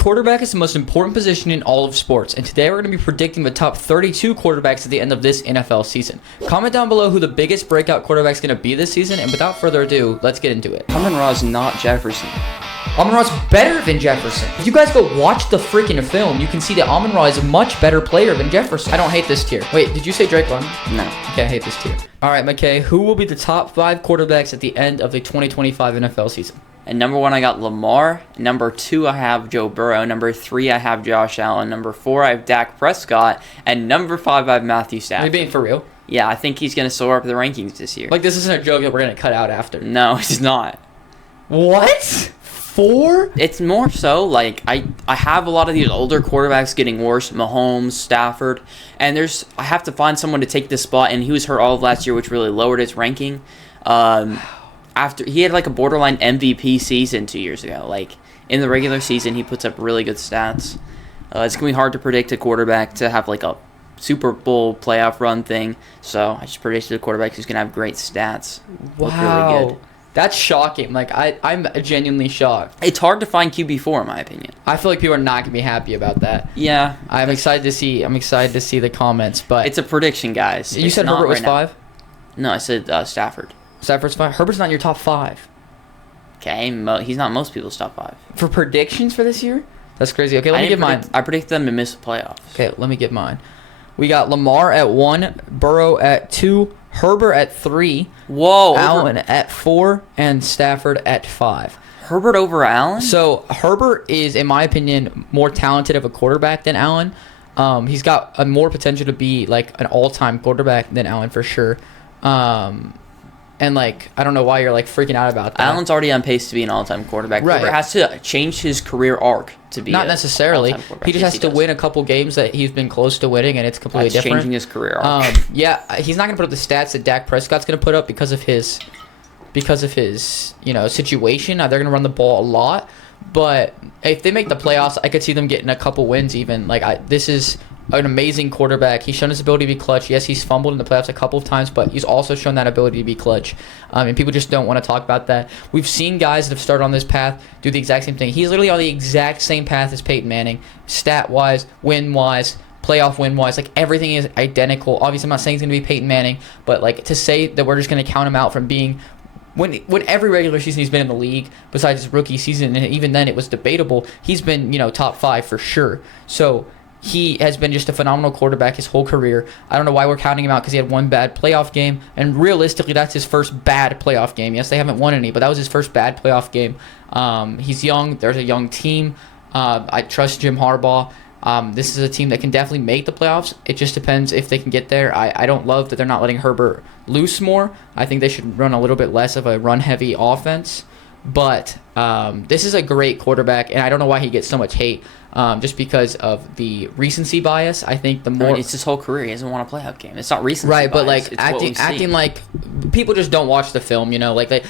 Quarterback is the most important position in all of sports, and today we're going to be predicting the top 32 quarterbacks at the end of this NFL season. Comment down below who the biggest breakout quarterback is going to be this season, and without further ado, let's get into it. Amon-Ra's not Jefferson. Amon-Ra's better than Jefferson. If you guys go watch the freaking film, you can see that Amon-Ra is a much better player than Jefferson. I don't hate this tier. Wait, did you say Drake London? No. Okay, I hate this tier. All right, McKay, who will be the top 5 quarterbacks at the end of the 2025 NFL season? And number 1, I got Lamar. Number 2, I have Joe Burrow. Number 3, I have Josh Allen. Number 4, I have Dak Prescott. And number 5, I have Matthew Are Stafford. you being for real? Yeah, I think he's going to soar up the rankings this year. Like, this isn't a joke that we're going to cut out after. No, he's not. What? 4? It's more so, like, I have a lot of these older quarterbacks getting worse. Mahomes, Stafford. And I have to find someone to take this spot. And he was hurt all of last year, which really lowered his ranking. After he had like a borderline MVP season 2 years ago. Like in the regular season, he puts up really good stats. It's gonna be hard to predict a quarterback to have like a Super Bowl playoff run thing. So I just predicted a quarterback who's gonna have great stats. Look really good. That's shocking. Like I'm genuinely shocked. It's hard to find QB4 in my opinion. I feel like people are not gonna be happy about that. Yeah, I'm excited to see the comments. But it's a prediction, guys. You said Herbert was 5? No, I said Stafford. Stafford's 5. Herbert's not in your top 5. Okay, he's not most people's top 5. For predictions for this year? That's crazy. Okay, let me give mine. I predict them to miss the playoffs. Okay, let me get mine. We got Lamar at 1, Burrow at 2, Herbert at 3, Whoa, Allen at 4, and Stafford at 5. Herbert over Allen? So Herbert is, in my opinion, more talented of a quarterback than Allen. He's got a more potential to be like an all-time quarterback than Allen for sure. And, like, I don't know why you're, like, freaking out about that. Allen's already on pace to be an all-time quarterback. Right. Herbert has to change his career arc to be Not necessarily. He just has to does. win a couple games that he's been close to winning, and it's completely That's different. changing his career arc. Yeah, he's not going to put up the stats that Dak Prescott's going to put up because of his situation. They're going to run the ball a lot. But if they make the playoffs, I could see them getting a couple wins even. This is an amazing quarterback. He's shown his ability to be clutch. Yes, he's fumbled in the playoffs a couple of times, but he's also shown that ability to be clutch. And people just don't want to talk about that. We've seen guys that have started on this path do the exact same thing. He's literally on the exact same path as Peyton Manning, stat-wise, win-wise, playoff win-wise. Like, everything is identical. Obviously, I'm not saying he's going to be Peyton Manning, but, like, to say that we're just going to count him out from being... When every regular season he's been in the league, besides his rookie season, and even then it was debatable, he's been, top 5 for sure. So... he has been just a phenomenal quarterback his whole career. I don't know why we're counting him out because he had one bad playoff game. And realistically, that's his first bad playoff game. Yes, they haven't won any, but that was his first bad playoff game. He's young. There's a young team. I trust Jim Harbaugh. This is a team that can definitely make the playoffs. It just depends if they can get there. I don't love that they're not letting Herbert loose more. I think they should run a little bit less of a run-heavy offense. But this is a great quarterback, and I don't know why he gets so much hate. Just because of the recency bias. I think the more... it's his whole career. He hasn't won a playoff game. It's not recency right, but bias. like acting like people just don't watch the film, like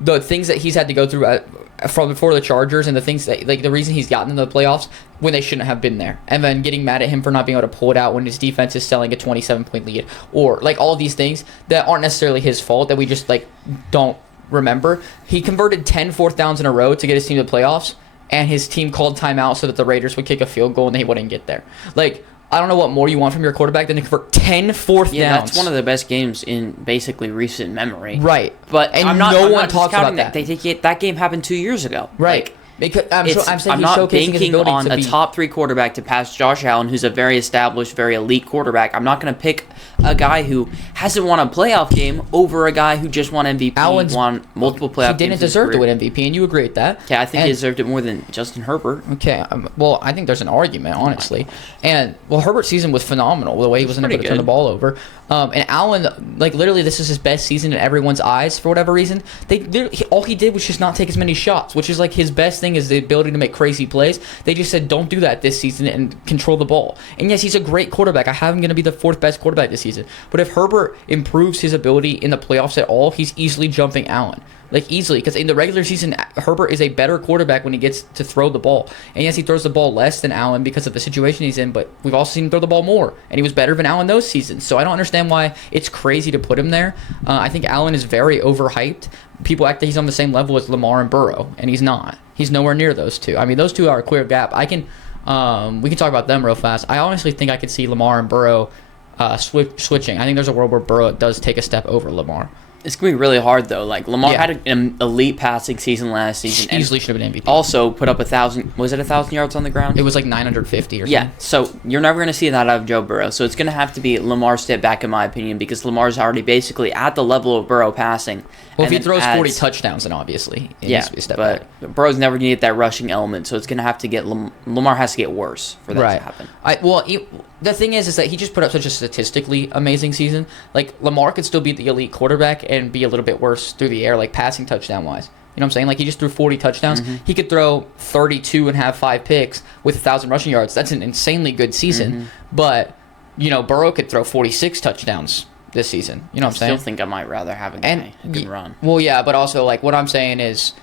the things that he's had to go through from before the Chargers, and the things that, like, the reason he's gotten in the playoffs when they shouldn't have been there, and then getting mad at him for not being able to pull it out when his defense is selling a 27-point lead, or like all these things that aren't necessarily his fault that we just like don't remember. He converted 10 fourth downs in a row to get his team to the playoffs, and his team called timeout so that the Raiders would kick a field goal and they wouldn't get there. Like, I don't know what more you want from your quarterback than to convert 10 fourth downs. Yeah, that's one of the best games in basically recent memory. Right. But and I'm no not one talks about that. That game happened 2 years ago. Right. Like, because I'm saying I'm he's not showcasing his banking ability on to a be... top 3 quarterback to pass Josh Allen, who's a very established, very elite quarterback. I'm not going to pick a guy who hasn't won a playoff game over a guy who just won MVP, won multiple playoff games. He didn't deserve to win MVP, and you agree with that. Yeah, I think he deserved it more than Justin Herbert. Okay, well, I think there's an argument, honestly. And, well, Herbert's season was phenomenal, the way he wasn't able to turn the ball over. And Allen, like, literally, this is his best season in everyone's eyes for whatever reason. All he did was just not take as many shots, which is, like, his best thing is the ability to make crazy plays. They just said, don't do that this season and control the ball. And, yes, he's a great quarterback. I have him going to be the 4th best quarterback this season. But if Herbert improves his ability in the playoffs at all, he's easily jumping Allen. Like, easily, because in the regular season, Herbert is a better quarterback when he gets to throw the ball. And yes, he throws the ball less than Allen because of the situation he's in, but we've also seen him throw the ball more, and he was better than Allen those seasons. So I don't understand why it's crazy to put him there. I think Allen is very overhyped, people act that he's on the same level as Lamar and Burrow, and he's not. He's nowhere near those two. I mean, those two are a clear gap. We can talk about them real fast. I honestly think I could see Lamar and Burrow switching. I think there's a world where Burrow does take a step over Lamar. It's going to be really hard, though. Like, Lamar had an elite passing season last season. Easily should have been MVP. Also put up 1,000. Was it 1,000 yards on the ground? It was like 950 or something. Yeah, so you're never going to see that out of Joe Burrow. So it's going to have to be Lamar step back, in my opinion, because Lamar's already basically at the level of Burrow passing. Well, if he throws 40 touchdowns, then obviously it needs to be a step back. Burrow's never going to get that rushing element, so it's going to have to get Lamar has to get worse for that to happen. The thing is that he just put up such a statistically amazing season. Like, Lamar could still be the elite quarterback and be a little bit worse through the air, like passing touchdown wise. You know what I'm saying? Like, he just threw 40 touchdowns. He could throw 32 and have 5 picks with 1,000 rushing yards. That's an insanely good season. But, Burrow could throw 46 touchdowns this season. You know what I'm saying? I still think I might rather have a guy who can run. Well, yeah, but also, like, what I'm saying is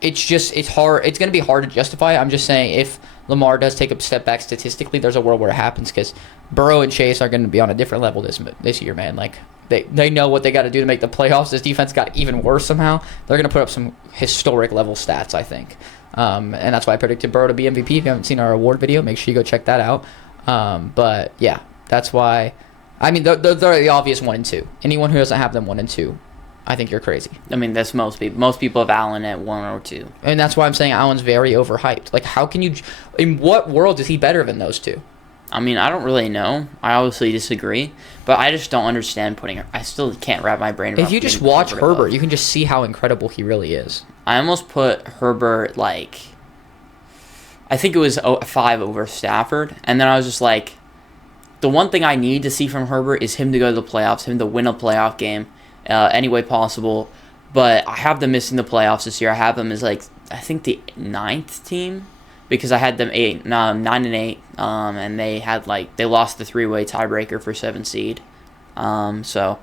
it's hard. It's going to be hard to justify. I'm just saying if Lamar does take a step back statistically, there's a world where it happens because Burrow and Chase are going to be on a different level this year, man. Like, they know what they got to do to make the playoffs. This defense got even worse somehow. They're going to put up some historic level stats, I think. And that's why I predicted Burrow to be MVP. If you haven't seen our award video, make sure you go check that out. But, yeah, that's why. I mean, they're the obvious 1 and 2. Anyone who doesn't have them 1 and 2, I think you're crazy. I mean, that's most people. Most people have Allen at 1 or 2. And that's why I'm saying Allen's very overhyped. Like, how can you... In what world is he better than those two? I mean, I don't really know. I obviously disagree. But I just don't understand I still can't wrap my brain around... If you just watch Herbert, you can just see how incredible he really is. I almost put Herbert, like... I think it was 5 over Stafford. And then I was just like... The one thing I need to see from Herbert is him to go to the playoffs, him to win a playoff game any way possible. But I have them missing the playoffs this year. I have them as, like, I think the 9th team because I had them 9 and 8, and they had they lost the 3-way tiebreaker for 7th seed. So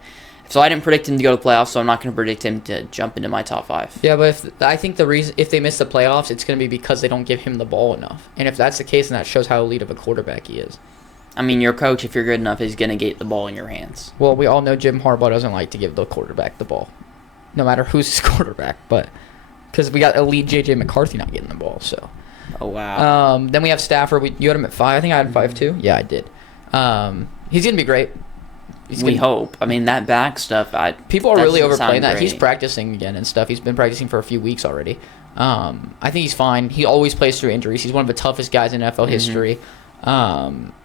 I didn't predict him to go to playoffs, so I'm not going to predict him to jump into my top 5. Yeah, but I think the reason if they miss the playoffs, it's going to be because they don't give him the ball enough. And if that's the case, then that shows how elite of a quarterback he is. I mean, your coach, if you're good enough, is going to get the ball in your hands. Well, we all know Jim Harbaugh doesn't like to give the quarterback the ball, no matter who's his quarterback. But because we got elite J.J. McCarthy not getting the ball, so. Oh, wow. Then we have Stafford. You had him at 5. I think I had 5 too. Yeah, I did. He's going to be great. We hope. I mean, that back stuff. People are really overplaying that. He's practicing again and stuff. He's been practicing for a few weeks already. I think he's fine. He always plays through injuries. He's one of the toughest guys in NFL history.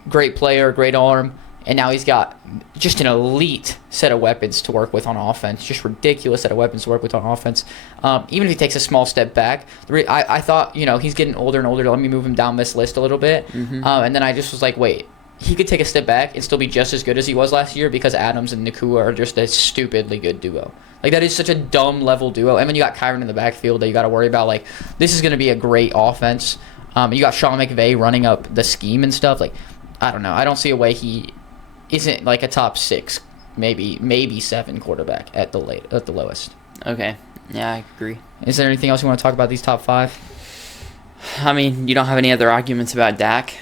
Great player, great arm, and now he's got just an elite set of weapons to work with on offense. Just ridiculous set of weapons to work with on offense. Even if he takes a small step back, I thought, he's getting older and older. Let me move him down this list a little bit. And then I just was like, wait, he could take a step back and still be just as good as he was last year because Adams and Nakua are just a stupidly good duo. Like, that is such a dumb level duo. And then you got Kyron in the backfield that you got to worry about. Like, this is going to be a great offense. You got Sean McVay running up the scheme and stuff. Like, I don't know. I don't see a way he isn't like a top 6, maybe 7 quarterback at the lowest. Okay. Yeah, I agree. Is there anything else you want to talk about these top 5? I mean, you don't have any other arguments about Dak?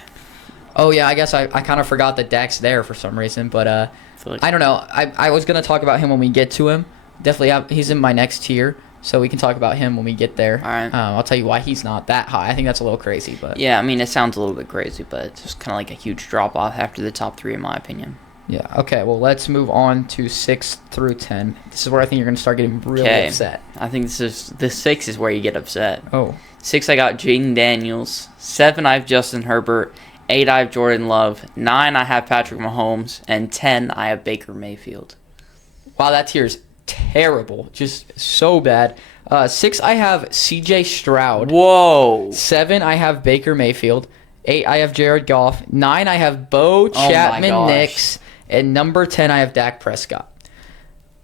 Oh, yeah, I guess I kind of forgot that Dak's there for some reason. But I don't know. I was going to talk about him when we get to him. Definitely, he's in my next tier. So we can talk about him when we get there. All right. I'll tell you why he's not that high. I think that's a little crazy, but yeah, I mean, it sounds a little bit crazy, but it's just kind of like a huge drop off after the top 3, in my opinion. Yeah. Okay. Well, let's move on to 6 through 10. This is where I think you're going to start getting really upset. I think the 6 is where you get upset. Oh. 6, I got Jaden Daniels. 7, I have Justin Herbert. 8, I have Jordan Love. 9, I have Patrick Mahomes, and 10, I have Baker Mayfield. Wow, that tier's terrible. Just so bad. 6, I have C.J. Stroud. Whoa. 7, I have Baker Mayfield. 8, I have Jared Goff. 9, I have Bo Chapman-Nix. And number 10, I have Dak Prescott.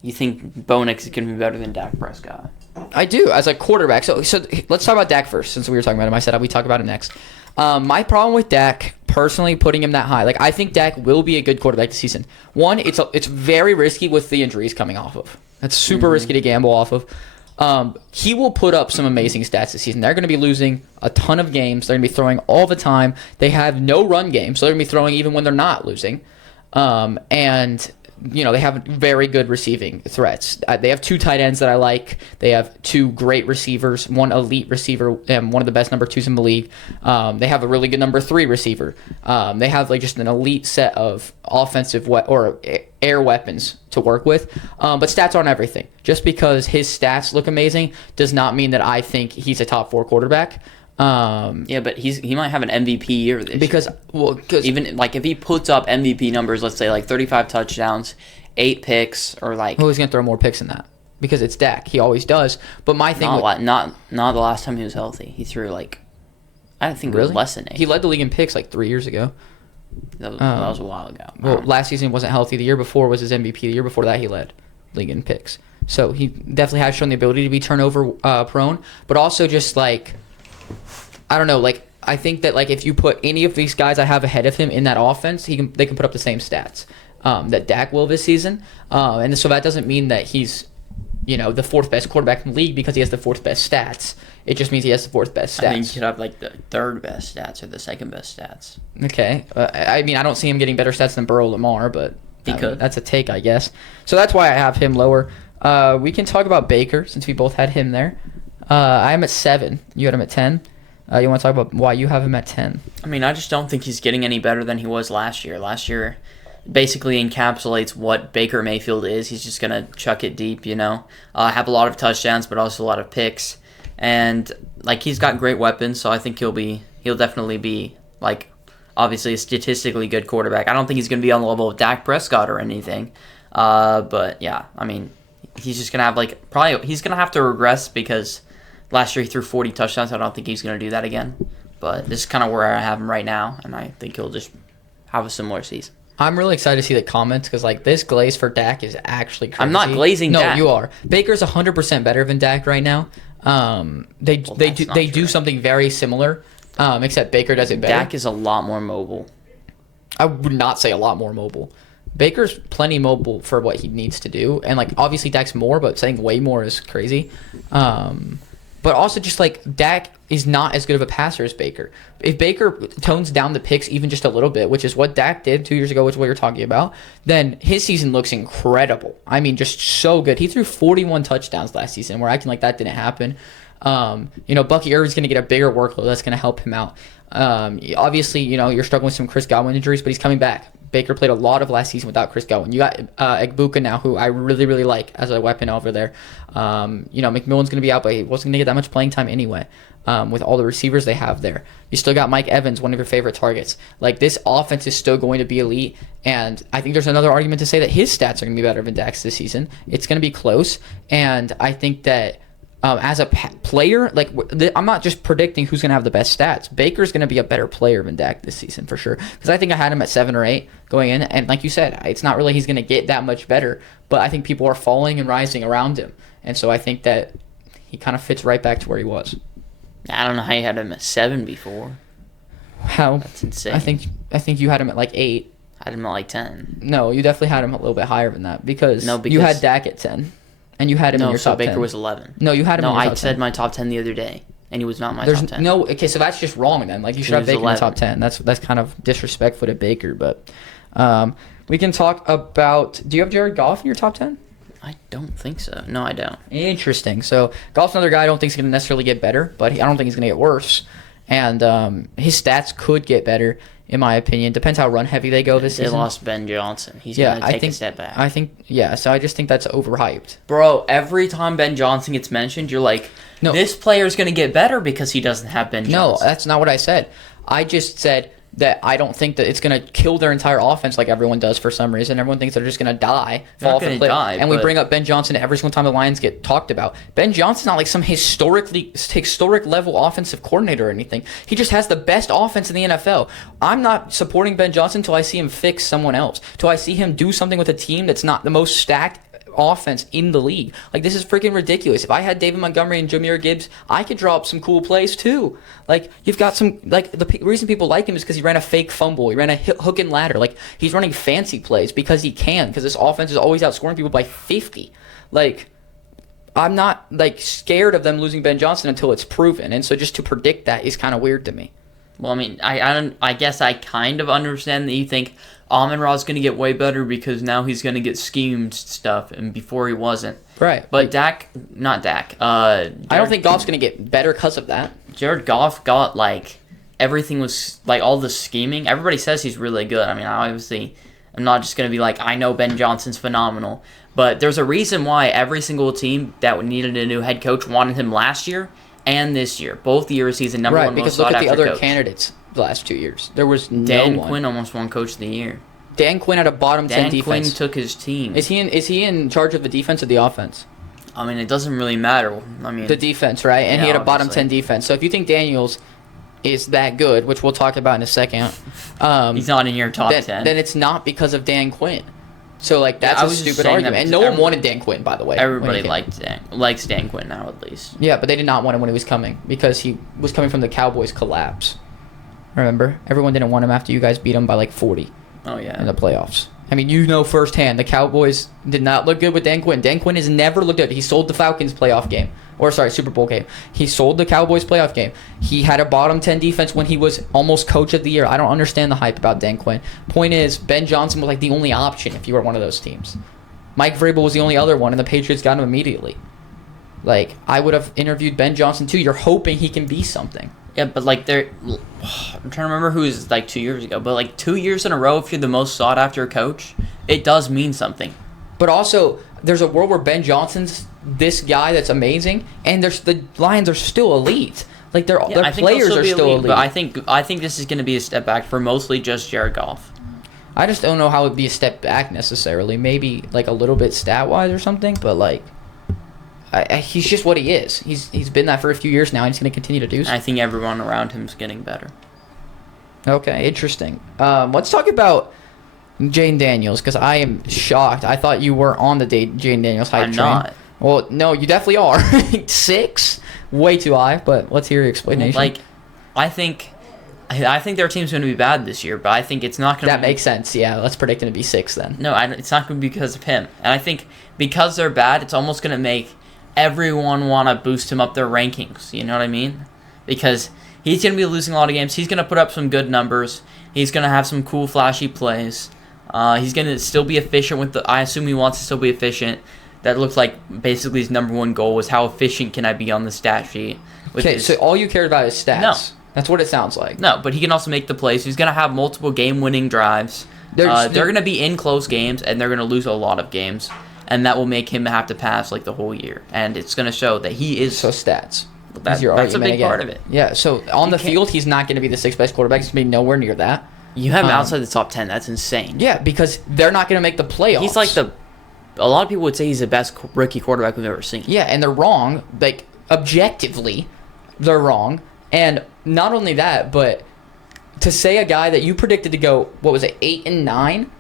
You think Bo Nix is going to be better than Dak Prescott? I do, as a quarterback. So let's talk about Dak first, since we were talking about him. I said we talk about him next. My problem with Dak, personally, putting him that high, I think Dak will be a good quarterback this season. One, it's very risky with the injuries coming off of. That's super risky to gamble off of. He will put up some amazing stats this season. They're going to be losing a ton of games. They're going to be throwing all the time. They have no run game, so they're going to be throwing even when they're not losing. And they have very good receiving threats. They have 2 tight ends that I like. They have 2 great receivers, 1 elite receiver, and one of the best number 2s in the league. They have a really good number 3 receiver. They have like just an elite set of offensive or air weapons to work with. But stats aren't everything. Just because his stats look amazing does not mean that I think he's a top 4 quarterback. Yeah, but he might have an MVP year this year. Because even like if he puts up MVP numbers, let's say like 35 touchdowns, 8 picks, or like who's gonna throw more picks than that? Because it's Dak. He always does. But my thing not the last time he was healthy. He threw like I think it was less than 8. He led the league in picks like 3 years ago. That was a while ago. Well, last season wasn't healthy. The year before was his MVP. The year before that he led league in picks. So he definitely has shown the ability to be turnover prone, but also just like I don't know, like I think that like if you put any of these guys I have ahead of him in that offense, they can put up the same stats that Dak will this season, and so that doesn't mean that he's the 4th best quarterback in the league because he has the 4th best stats. It just means he has the 4th best stats. I think he could have like the 3rd best stats or the 2nd best stats. Okay, I mean I don't see him getting better stats than Burrow Lamar, but he could. That's a take, I guess. So that's why I have him lower. We can talk about Baker since we both had him there. I am at 7. You had him at 10. You want to talk about why you have him at 10? I mean, I just don't think he's getting any better than he was last year. Last year basically encapsulates what Baker Mayfield is. He's just going to chuck it deep, have a lot of touchdowns, but also a lot of picks. And, like, he's got great weapons, so I think he'll definitely be, like, obviously a statistically good quarterback. I don't think he's going to be on the level of Dak Prescott or anything. But, yeah, I mean, he's just going to have, he's going to have to regress because last year he threw 40 touchdowns. I don't think he's going to do that again. But this is kind of where I have him right now, and I think he'll just have a similar season. I'm really excited to see the comments because like this glaze for Dak is actually crazy. I'm not glazing Dak. No, you are. Baker's 100% better than Dak right now. They do something very similar, except Baker does it better. Dak is a lot more mobile. I would not say a lot more mobile. Baker's plenty mobile for what he needs to do, and like obviously Dak's more, but saying way more is crazy. But also just like Dak is not as good of a passer as Baker. If Baker tones down the picks even just a little bit, which is what Dak did 2 years ago, which is what you're talking about, then his season looks incredible. I mean, just so good. He threw 41 touchdowns last season. We're acting like that didn't happen. Bucky Irvin's going to get a bigger workload. That's going to help him out. Obviously, you're struggling with some Chris Godwin injuries, but he's coming back. Baker played a lot of last season without Chris Godwin. You got Egbuka now, who I really, really like as a weapon over there. McMillan's going to be out, but he wasn't going to get that much playing time anyway with all the receivers they have there. You still got Mike Evans, one of your favorite targets. Like, this offense is still going to be elite, and I think there's another argument to say that his stats are going to be better than Dak's this season. It's going to be close, and I think that as a player, like I'm not just predicting who's going to have the best stats. Baker's going to be a better player than Dak this season for sure. Because I think I had him at 7 or 8 going in, and like you said, it's not really he's going to get that much better. But I think people are falling and rising around him, and so I think that he kind of fits right back to where he was. I don't know how you had him at 7 before. How? That's insane. I think you had him at like 8. I had him at like 10. No, you definitely had him a little bit higher than that because you had Dak at 10. And you had him in your top 10. No, so Baker was 11. No, you had him in your top 10. No, I said my top 10 the other day, and he was not my top 10. No, okay, so that's just wrong then. Like, you should have Baker in the top 10. That's kind of disrespectful to Baker, but we can talk about... Do you have Jared Goff in your top 10? I don't think so. No, I don't. Interesting. So, Goff's another guy I don't think is going to necessarily get better, but I don't think he's going to get worse. And his stats could get better, in my opinion. Depends how run-heavy they go this season. They lost Ben Johnson. He's going to take a step back. So I just think that's overhyped. Bro, every time Ben Johnson gets mentioned, you're like, this player's going to get better because he doesn't have Ben Johnson. No, that's not what I said. I just said that I don't think that it's going to kill their entire offense like everyone does for some reason. Everyone thinks they're just going to die, fall off a cliff. And we bring up Ben Johnson every single time the Lions get talked about. Ben Johnson's not like some historic level offensive coordinator or anything. He just has the best offense in the NFL. I'm not supporting Ben Johnson until I see him fix someone else, till I see him do something with a team that's not the most stacked offense in the league. Like, this is freaking ridiculous. If I had David Montgomery and Jahmyr Gibbs, I could draw up some cool plays too. Like, you've got some, like, the reason people like him is because he ran a fake fumble. He ran a hook and ladder. Like, he's running fancy plays because he can, because this offense is always outscoring people by 50. Like, I'm not, like, scared of them losing Ben Johnson until it's proven. And so just to predict that is kind of weird to me. Well, I mean, I guess I kind of understand that you think Amon-Ra's going to get way better because now he's going to get schemed stuff, and before he wasn't. Right. But not Dak. I don't think Goff's going to get better because of that. Jared Goff got, like, everything was, like, all the scheming. Everybody says he's really good. I mean, obviously, I'm not just going to be like, I know Ben Johnson's phenomenal. But there's a reason why every single team that needed a new head coach wanted him last year and this year. Both years, he's the number one most sought after coach. Right, because look at the other candidates the last 2 years. There was no Dan one. Quinn almost won Coach of the Year. Dan Quinn had a bottom 10 defense. Dan Quinn took his team. Is he in charge of the defense or the offense? I mean, it doesn't really matter. I mean, the defense, right? And yeah, he had a bottom obviously. 10 defense. So if you think Daniels is that good, which we'll talk about in a second, he's not in your top 10. Then it's not because of Dan Quinn. So like that's I a was just stupid saying argument. that And no one everybody- wanted Dan Quinn, by the way. Everybody likes Dan Quinn now, at least. Yeah, but they did not want him when he was coming because he was coming from the Cowboys collapse. Remember? Everyone didn't want him after you guys beat him by like 40 Oh, yeah. in the playoffs. I mean, you know firsthand, the Cowboys did not look good with Dan Quinn. Dan Quinn has never looked good. He sold the Falcons playoff game. Or, sorry, Super Bowl game. He sold the Cowboys playoff game. He had a bottom 10 defense when he was almost coach of the year. I don't understand the hype about Dan Quinn. Point is, Ben Johnson was like the only option if you were one of those teams. Mike Vrabel was the only other one, and the Patriots got him immediately. Like, I would have interviewed Ben Johnson too. You're hoping he can be something. Yeah, but like I'm trying to remember who was like 2 years ago, but like 2 years in a row, if you're the most sought after coach, it does mean something. But also, there's a world where Ben Johnson's this guy that's amazing, and the Lions are still elite. Like their I think players they'll are still elite. But I think this is going to be a step back for mostly just Jared Goff. I just don't know how it would be a step back necessarily. Maybe like a little bit stat wise or something, but like. He's just what he is. He's been that for a few years now, and he's going to continue to do so. I think everyone around him is getting better. Okay, interesting. Let's talk about Jane Daniels, because I am shocked. I thought you were on the Jane Daniels hype train. I'm not. Well, no, you definitely are. 6? Way too high, but let's hear your explanation. Like, I think their team's going to be bad this year, but I think it's not going to That makes sense, yeah. Let's predict him to be 6 then. No, it's not going to be because of him. And I think because they're bad, it's almost going to make everyone want to boost him up their rankings. You know what I mean? Because he's going to be losing a lot of games. He's going to put up some good numbers. He's going to have some cool, flashy plays. He's going to still be efficient with I assume he wants to still be efficient. That looks like basically his number one goal was how efficient can I be on the stat sheet. Okay, so all you cared about is stats. No. That's what it sounds like. No, but he can also make the plays. He's going to have multiple game-winning drives. They're going to be in close games, and they're going to lose a lot of games. And that will make him have to pass like the whole year. And it's going to show that he is... So stats. That's a big part of it. Yeah, so on the field, he's not going to be the 6th best quarterback. He's going to be nowhere near that. You have him outside the top 10. That's insane. Yeah, because they're not going to make the playoffs. He's like a lot of people would say he's the best rookie quarterback we've ever seen. Yeah, and they're wrong. Like, objectively, they're wrong. And not only that, but to say a guy that you predicted to go, 8 and 9?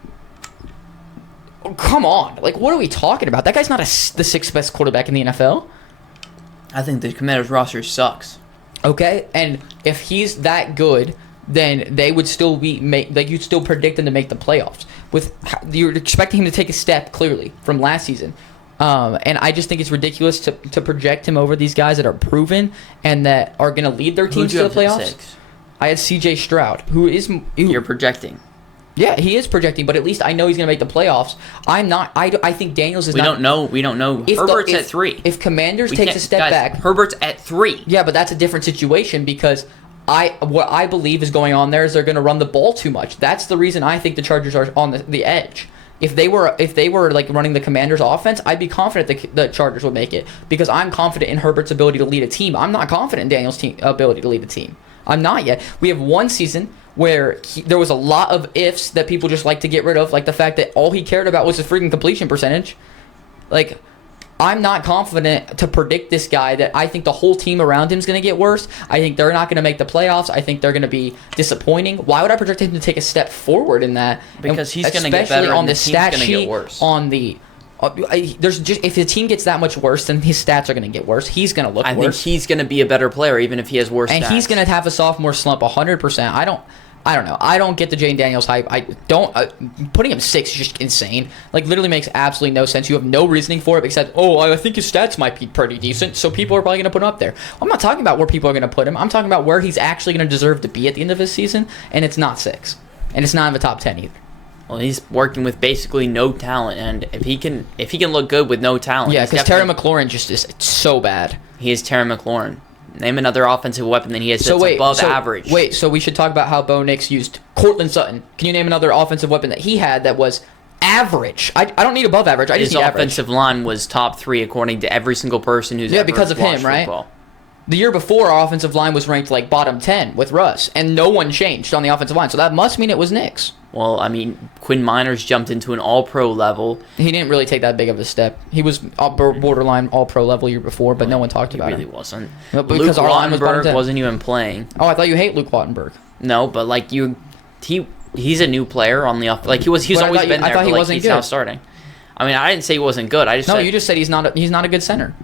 Oh, come on. Like, what are we talking about? That guy's not the 6th best quarterback in the NFL. I think the Commanders roster sucks. Okay, and if he's that good, then they would still you'd still predict them to make the playoffs. You're expecting him to take a step clearly from last season, and I just think it's ridiculous to project him over these guys that are proven and that are going to lead their teams to the playoffs. I had C.J. Stroud, You're projecting. Yeah, he is projecting, but at least I know he's going to make the playoffs. I'm not. I think Daniels is. We don't know. Herbert's at 3. If Commanders takes a step back, Herbert's at 3. Yeah, but that's a different situation because what I believe is going on there is they're going to run the ball too much. That's the reason I think the Chargers are on the edge. If they were like running the Commanders' offense, I'd be confident the Chargers would make it because I'm confident in Herbert's ability to lead a team. I'm not confident in Daniels' ability to lead a team. I'm not yet. We have one season where there was a lot of ifs that people just like to get rid of, like the fact that all he cared about was his freaking completion percentage. Like, I'm not confident to predict this guy that I think the whole team around him is going to get worse. I think they're not going to make the playoffs. I think they're going to be disappointing. Why would I project him to take a step forward in that? Because he's going to get better and the team's going to get worse. On the if the team gets that much worse, then his stats are going to get worse. He's going to look worse. I think he's going to be a better player even if he has worse stats. And he's going to have a sophomore slump 100%. I don't know. I don't get the Jane Daniels hype. I don't. Putting him 6 is just insane. Like, literally makes absolutely no sense. You have no reasoning for it except, oh, I think his stats might be pretty decent, so people are probably going to put him up there. I'm not talking about where people are going to put him. I'm talking about where he's actually going to deserve to be at the end of his season, and it's not 6. And it's not in the top 10 either. Well, he's working with basically no talent, and if he can look good with no talent, Yeah, because Terry McLaurin just is so bad. He is Terry McLaurin. Name another offensive weapon that he has that's above average. Wait, so we should talk about how Bo Nix used Cortland Sutton. Can you name another offensive weapon that he had that was average? I don't need above average. I just His need average. offensive line was top 3 according to every single person who's ever because of watched him, right? football. The year before, our offensive line was ranked like bottom 10 with Russ, and no one changed on the offensive line. So that must mean it was Nix. Well, I mean, Quinn Miners jumped into an all-pro level. He didn't really take that big of a step. He was borderline all-pro level year before, but no one talked about He really him. wasn't. No, Luke because our line was bottom 10. wasn't even playing. Oh, I thought you hate Luke Wattenberg. No, but like he's a new player on the off. Like he's But always been there. I thought but he like, wasn't he's good. now starting. I mean, I didn't say he wasn't good. I just No, said, you just said he's not a good center.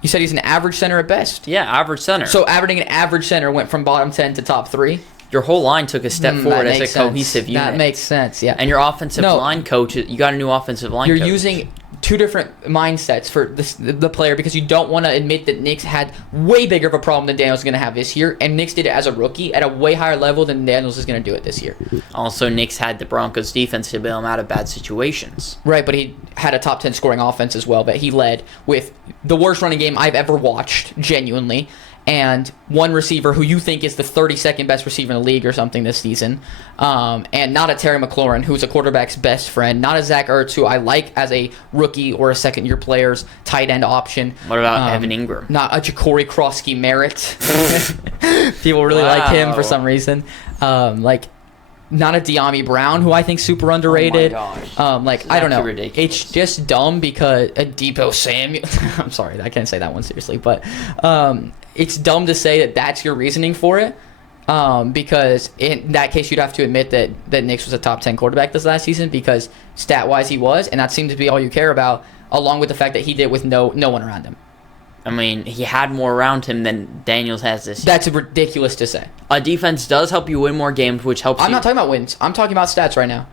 You said he's an average center at best. yeah, average center. So averaging an average center went from bottom 10 to top 3. Your whole line took a step forward That as a makes sense. cohesive unit. That makes sense, yeah. And your offensive No. line coach, you got a new offensive line You're coach. using two different mindsets for the player because you don't want to admit that Nix had way bigger of a problem than Daniels is going to have this year, and Nix did it as a rookie at a way higher level than Daniels is going to do it this year. Also, Knicks had the Broncos defense to bail him out of bad situations. Right, but he had a top 10 scoring offense as well that he led with the worst running game I've ever watched, genuinely, and one receiver who you think is the 32nd best receiver in the league or something this season, and not a Terry McLaurin, who's a quarterback's best friend, not a Zach Ertz, who I like as a rookie or a second-year player's tight end option. What about Evan Ingram? Not a Ja'Cory Krosky Merritt. People really like him for Wow. some reason. Not a De'Ami Brown, who I think super underrated. Oh my gosh. Like, It's I don't know. actually ridiculous. It's just dumb because a Debo Samuel. I'm sorry, I can't say that one seriously, but it's dumb to say that that's your reasoning for it. Because in that case, you'd have to admit that Nix was a top 10 quarterback this last season because stat-wise he was, and that seemed to be all you care about, along with the fact that he did it with no one around him. I mean, he had more around him than Daniels has this year. That's ridiculous to say. A defense does help you win more games, which helps I'm you. not talking about wins. I'm talking about stats right now.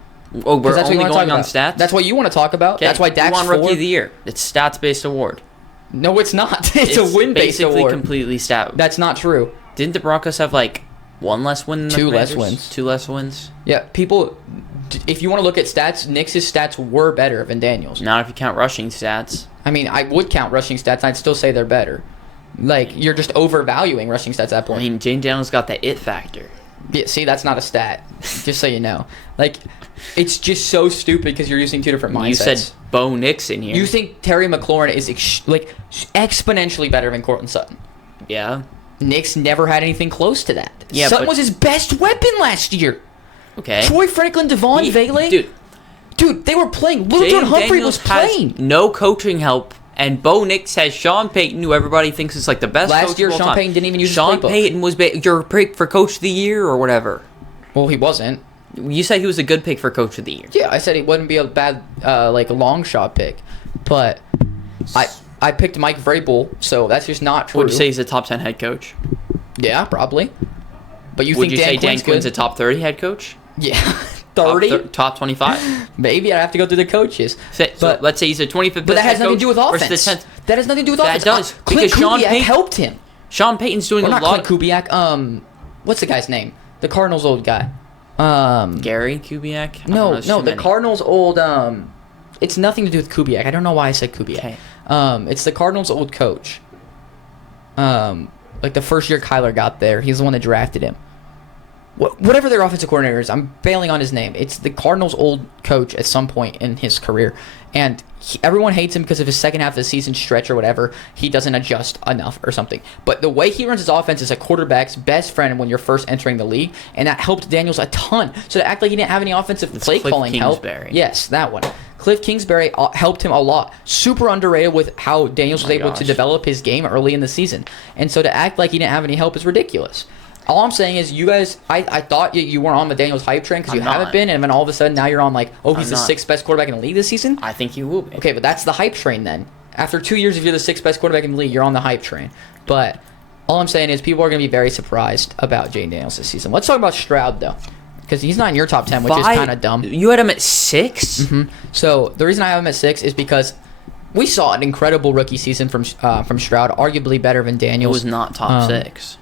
Oh, we're 'Cause that's what only you wanna going talk on about. stats? That's what you want to talk about. Okay, That's why you Dak's won Rookie 4. of the Year. It's stats-based award. No, it's not. It's a win-based basically award. completely stat. That's not true. Didn't the Broncos have like one less win than the Two less Commanders? wins. 2 less wins? Yeah, people. If you want to look at stats, Nix's stats were better than Daniels. Not if you count rushing stats. I mean, I would count rushing stats, and I'd still say they're better. Like, you're just overvaluing rushing stats at that I point. mean, Jane Daniels got that it factor. Yeah, see, that's not a stat. Just so you know. Like, it's just so stupid because you're using two different mindsets. You said Bo Nix in here. You think Terry McLaurin is exponentially better than Cortland Sutton. Yeah. Nix never had anything close to that. Yeah, Sutton but- was his best weapon last year. Okay. Troy Franklin, Devon Vele. Dude, they were playing. Luther Jane Humphrey was Daniels has playing. no coaching help, and Bo Nix has Sean Payton, who everybody thinks is like the best Last coach year, of all Sean time. Payton didn't even use his Sean playbook. Payton was your pick for Coach of the Year or whatever. Well, he wasn't. You said he was a good pick for Coach of the Year. Yeah, I said he wouldn't be a bad, long shot pick. But I picked Mike Vrabel, so that's just not true. Would you say he's a top 10 head coach? Yeah, probably. But you Would think you say Dan Dan Quinn's a good? top 30 head coach? Yeah, Top 30. Top 25? Maybe I have to go through the coaches. So But let's say he's a 25th But that best has head nothing coach to do with versus offense. the 10th. That has nothing to do with That offense. does, Clint because Sean Kubiak Payton- helped him. Sean Payton's doing Or a not lot. Clint Kubiak. What's the guy's name? The Cardinals' old guy. Gary Kubiak? I don't know, No, there's no, too the many. Cardinals' old. It's nothing to do with Kubiak. I don't know why I said Kubiak. Okay. It's the Cardinals' old coach. Like the first year Kyler got there, he's the one that drafted him. Whatever their offensive coordinator is, I'm bailing on his name. It's the Cardinals' old coach at some point in his career, and everyone hates him because of his second half of the season stretch or whatever. He doesn't adjust enough or something. But the way he runs his offense is a quarterback's best friend when you're first entering the league, and that helped Daniels a ton. So to act like he didn't have any offensive play Cliff calling help, Kingsbury. yes, that one. Cliff Kingsbury helped him a lot. Super underrated with how Daniels was able to gosh. develop his game early in the season. And so to act like he didn't have any help is ridiculous. All I'm saying is you guys, I thought you weren't on the Daniels hype train because you I'm haven't not. been, and then all of a sudden now you're on like, oh, he's I'm the not. 6th best quarterback in the league this season? I think he will be. Okay, but that's the hype train then. After 2 years, if you're the 6th best quarterback in the league, you're on the hype train. But All I'm saying is people are going to be very surprised about Jaden Daniels this season. Let's talk about Stroud, though, because he's not in your top 10, which is kind of dumb. You had him at 6? Mm-hmm. So the reason I have him at 6 is because we saw an incredible rookie season from Stroud, arguably better than It Daniels. was not top 6.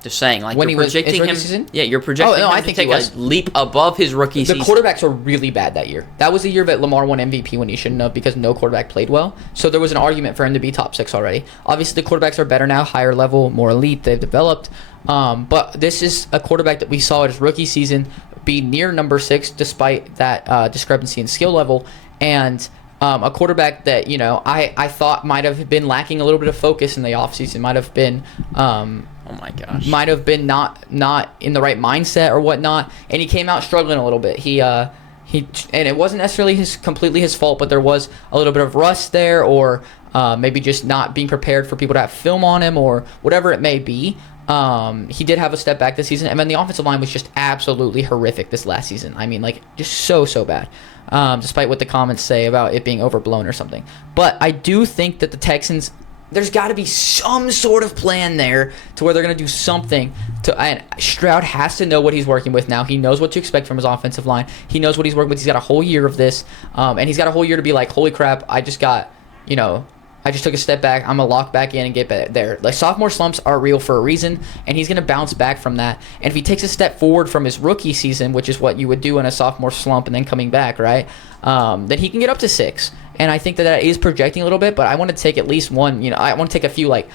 Just saying, like, When you're he was his projecting rookie him. season? Yeah, you're projecting Oh, no, him I to think take he a was. leap above his rookie The season. quarterbacks were really bad that year. That was the year that Lamar won MVP when he shouldn't have because no quarterback played well. So there was an argument for him to be top 6 already. Obviously, the quarterbacks are better now, higher level, more elite. They've developed. But this is a quarterback that we saw at his rookie season be near number 6 despite that discrepancy in skill level. And a quarterback that, I thought might have been lacking a little bit of focus in the offseason, might have been... oh my gosh. might have been not in the right mindset or whatnot, and he came out struggling a little bit. And it wasn't necessarily completely his fault, but there was a little bit of rust there, or maybe just not being prepared for people to have film on him, or whatever it may be. He did have a step back this season, and then the offensive line was just absolutely horrific this last season. I mean, like, just so bad. Despite what the comments say about it being overblown or something. But I do think that the Texans, there's got to be some sort of plan there to where they're going to do something. And Stroud has to know what he's working with now. He knows what to expect from his offensive line. He knows what he's working with. He's got a whole year of this. And he's got a whole year to be like, holy crap, I just took a step back. I'm going to lock back in and get back there. Like, sophomore slumps are real for a reason, and he's going to bounce back from that. And if he takes a step forward from his rookie season, which is what you would do in a sophomore slump and then coming back, right, then he can get up to 6. And I think that is projecting a little bit, but I want to take at least one, I want to take a few, like,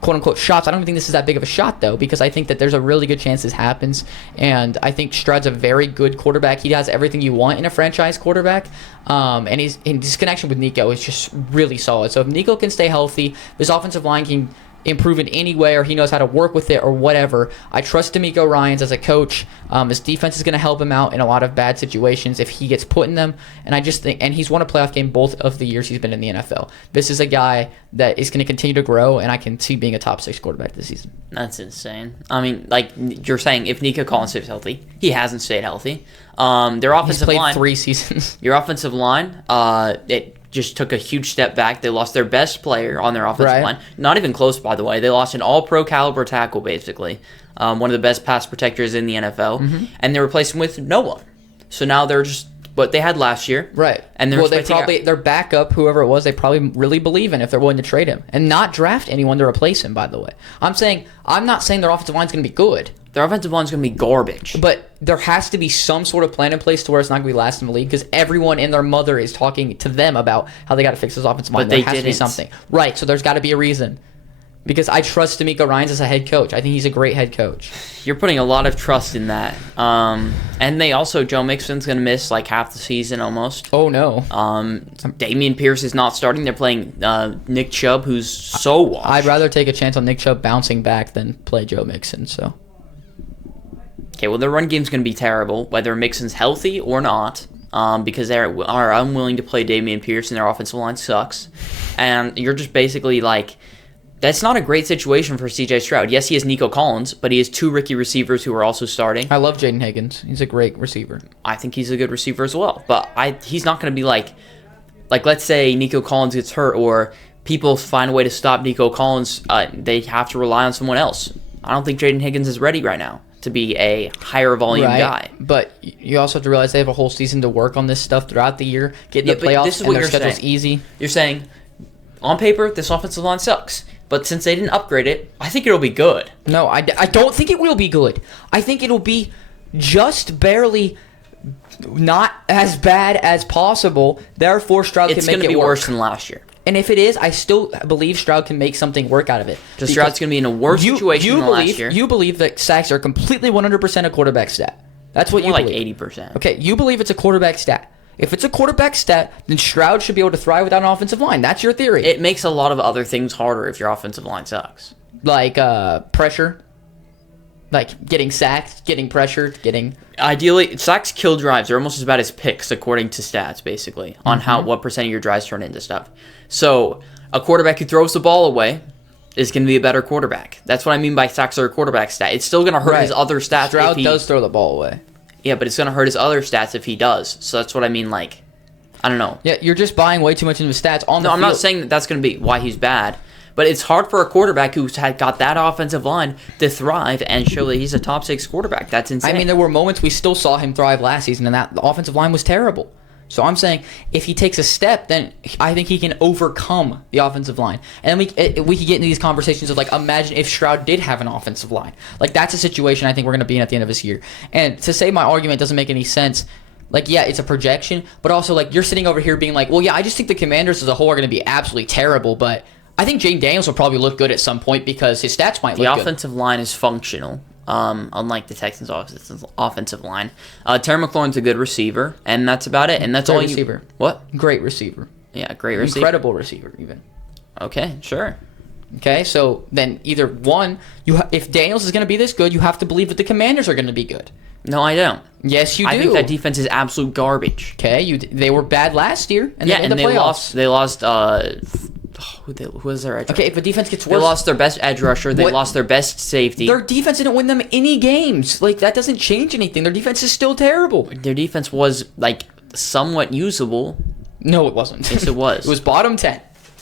quote-unquote shots. I don't even think this is that big of a shot, though, because I think that there's a really good chance this happens. And I think Stroud's a very good quarterback. He has everything you want in a franchise quarterback. And his connection with Nico is just really solid. So if Nico can stay healthy, this offensive line can improve in any way, or he knows how to work with it, or whatever. I trust DeMeco Ryans as a coach. His defense is going to help him out in a lot of bad situations if he gets put in them. And I just think, and he's won a playoff game both of the years he's been in the NFL. This is a guy that is going to continue to grow, and I can see being a top 6 quarterback this season. That's insane. I mean, like you're saying, if Nico Collins stays healthy, he hasn't stayed healthy. Their offensive He's played line, 3 seasons. Your offensive line, it just took a huge step back. They lost their best player on their offensive line. Not even close, by the way. They lost an all-pro caliber tackle, basically. One of the best pass protectors in the NFL. Mm-hmm. And they replaced him with no one. So now they're just what they had last year. Right. And they're their backup, whoever it was, they probably really believe in if they're willing to trade him. And not draft anyone to replace him, by the way. I'm not saying their offensive line's going to be good. Their offensive line's going to be garbage. But there has to be some sort of plan in place to where it's not going to be last in the league, because everyone and their mother is talking to them about how they got to fix this offensive line. But there they has to be didn't. something. Right, so there's got to be a reason. Because I trust DeMeco Ryans as a head coach. I think he's a great head coach. You're putting a lot of trust in that. And they also, Joe Mixon's going to miss like half the season almost. Oh, no. Damian Pierce is not starting. They're playing Nick Chubb, who's so washed. I'd rather take a chance on Nick Chubb bouncing back than play Joe Mixon, so... Okay, well, their run game's going to be terrible, whether Mixon's healthy or not, because they are unwilling to play Damian Pierce and their offensive line sucks. And you're just basically like, that's not a great situation for CJ Stroud. Yes, he has Nico Collins, but he has 2 rookie receivers who are also starting. I love Jaden Higgins. He's a great receiver. I think he's a good receiver as well. But he's not going to be like, let's say Nico Collins gets hurt or people find a way to stop Nico Collins, they have to rely on someone else. I don't think Jaden Higgins is ready right now to be a higher volume guy. But you also have to realize they have a whole season to work on this stuff throughout the year, get in the playoffs, this is and what their you're schedule's saying. easy. You're saying, on paper, this offensive line sucks. But since they didn't upgrade it, I think it'll be good. No, I don't think it will be good. I think it'll be just barely not as bad as possible. Therefore, Stroud can make it work. It's going to be worse than last year. And if it is, I still believe Stroud can make something work out of it. Because Stroud's going to be in a worse situation than last year. You believe that sacks are completely 100% a quarterback stat. That's what you believe. Like 80%. Okay, you believe it's a quarterback stat. If it's a quarterback stat, then Stroud should be able to thrive without an offensive line. That's your theory. It makes a lot of other things harder if your offensive line sucks. Like pressure. Like getting sacked, getting pressured, getting... Ideally, sacks kill drives. They're almost as bad as picks, according to stats, basically, on what percent of your drives turn into stuff. So, a quarterback who throws the ball away is going to be a better quarterback. That's what I mean by sacks are a quarterback stat. It's still going to hurt his other stats. Stroud does throw the ball away. Yeah, but it's going to hurt his other stats if he does. So that's what I mean, like, I don't know. Yeah, you're just buying way too much into his stats on the field. No, I'm not saying that that's going to be why he's bad. But it's hard for a quarterback who's got that offensive line to thrive and show that he's a top 6 quarterback. That's insane. I mean, there were moments we still saw him thrive last season, and the offensive line was terrible. So I'm saying if he takes a step, then I think he can overcome the offensive line. And then we could get into these conversations of, like, imagine if Stroud did have an offensive line. Like, that's a situation I think we're going to be in at the end of this year. And to say my argument doesn't make any sense, like, yeah, it's a projection, but also, like, you're sitting over here being like, well, yeah, I just think the Commanders as a whole are going to be absolutely terrible, but I think Jane Daniels will probably look good at some point because his stats might look good. The offensive line is functional. Unlike the Texans' offensive line. Terry McLaurin's a good receiver, and that's about it. And that's Great all receiver. What? Great receiver. Yeah, great receiver. Incredible receiver, even. Okay, sure. Okay, so then either one, if Daniels is going to be this good, you have to believe that the Commanders are going to be good. No, I don't. Yes, you do. I think that defense is absolute garbage. Okay, they were bad last year, and yeah, they made and the playoffs. They lost. Who was their edge rusher? Okay, if the defense gets They worse, lost their best edge rusher. They lost their best safety. their defense didn't win them any games. Like, that doesn't change anything. Their defense is still terrible. Their defense was, like, somewhat usable. No, it wasn't. Yes, it was. It was bottom 10.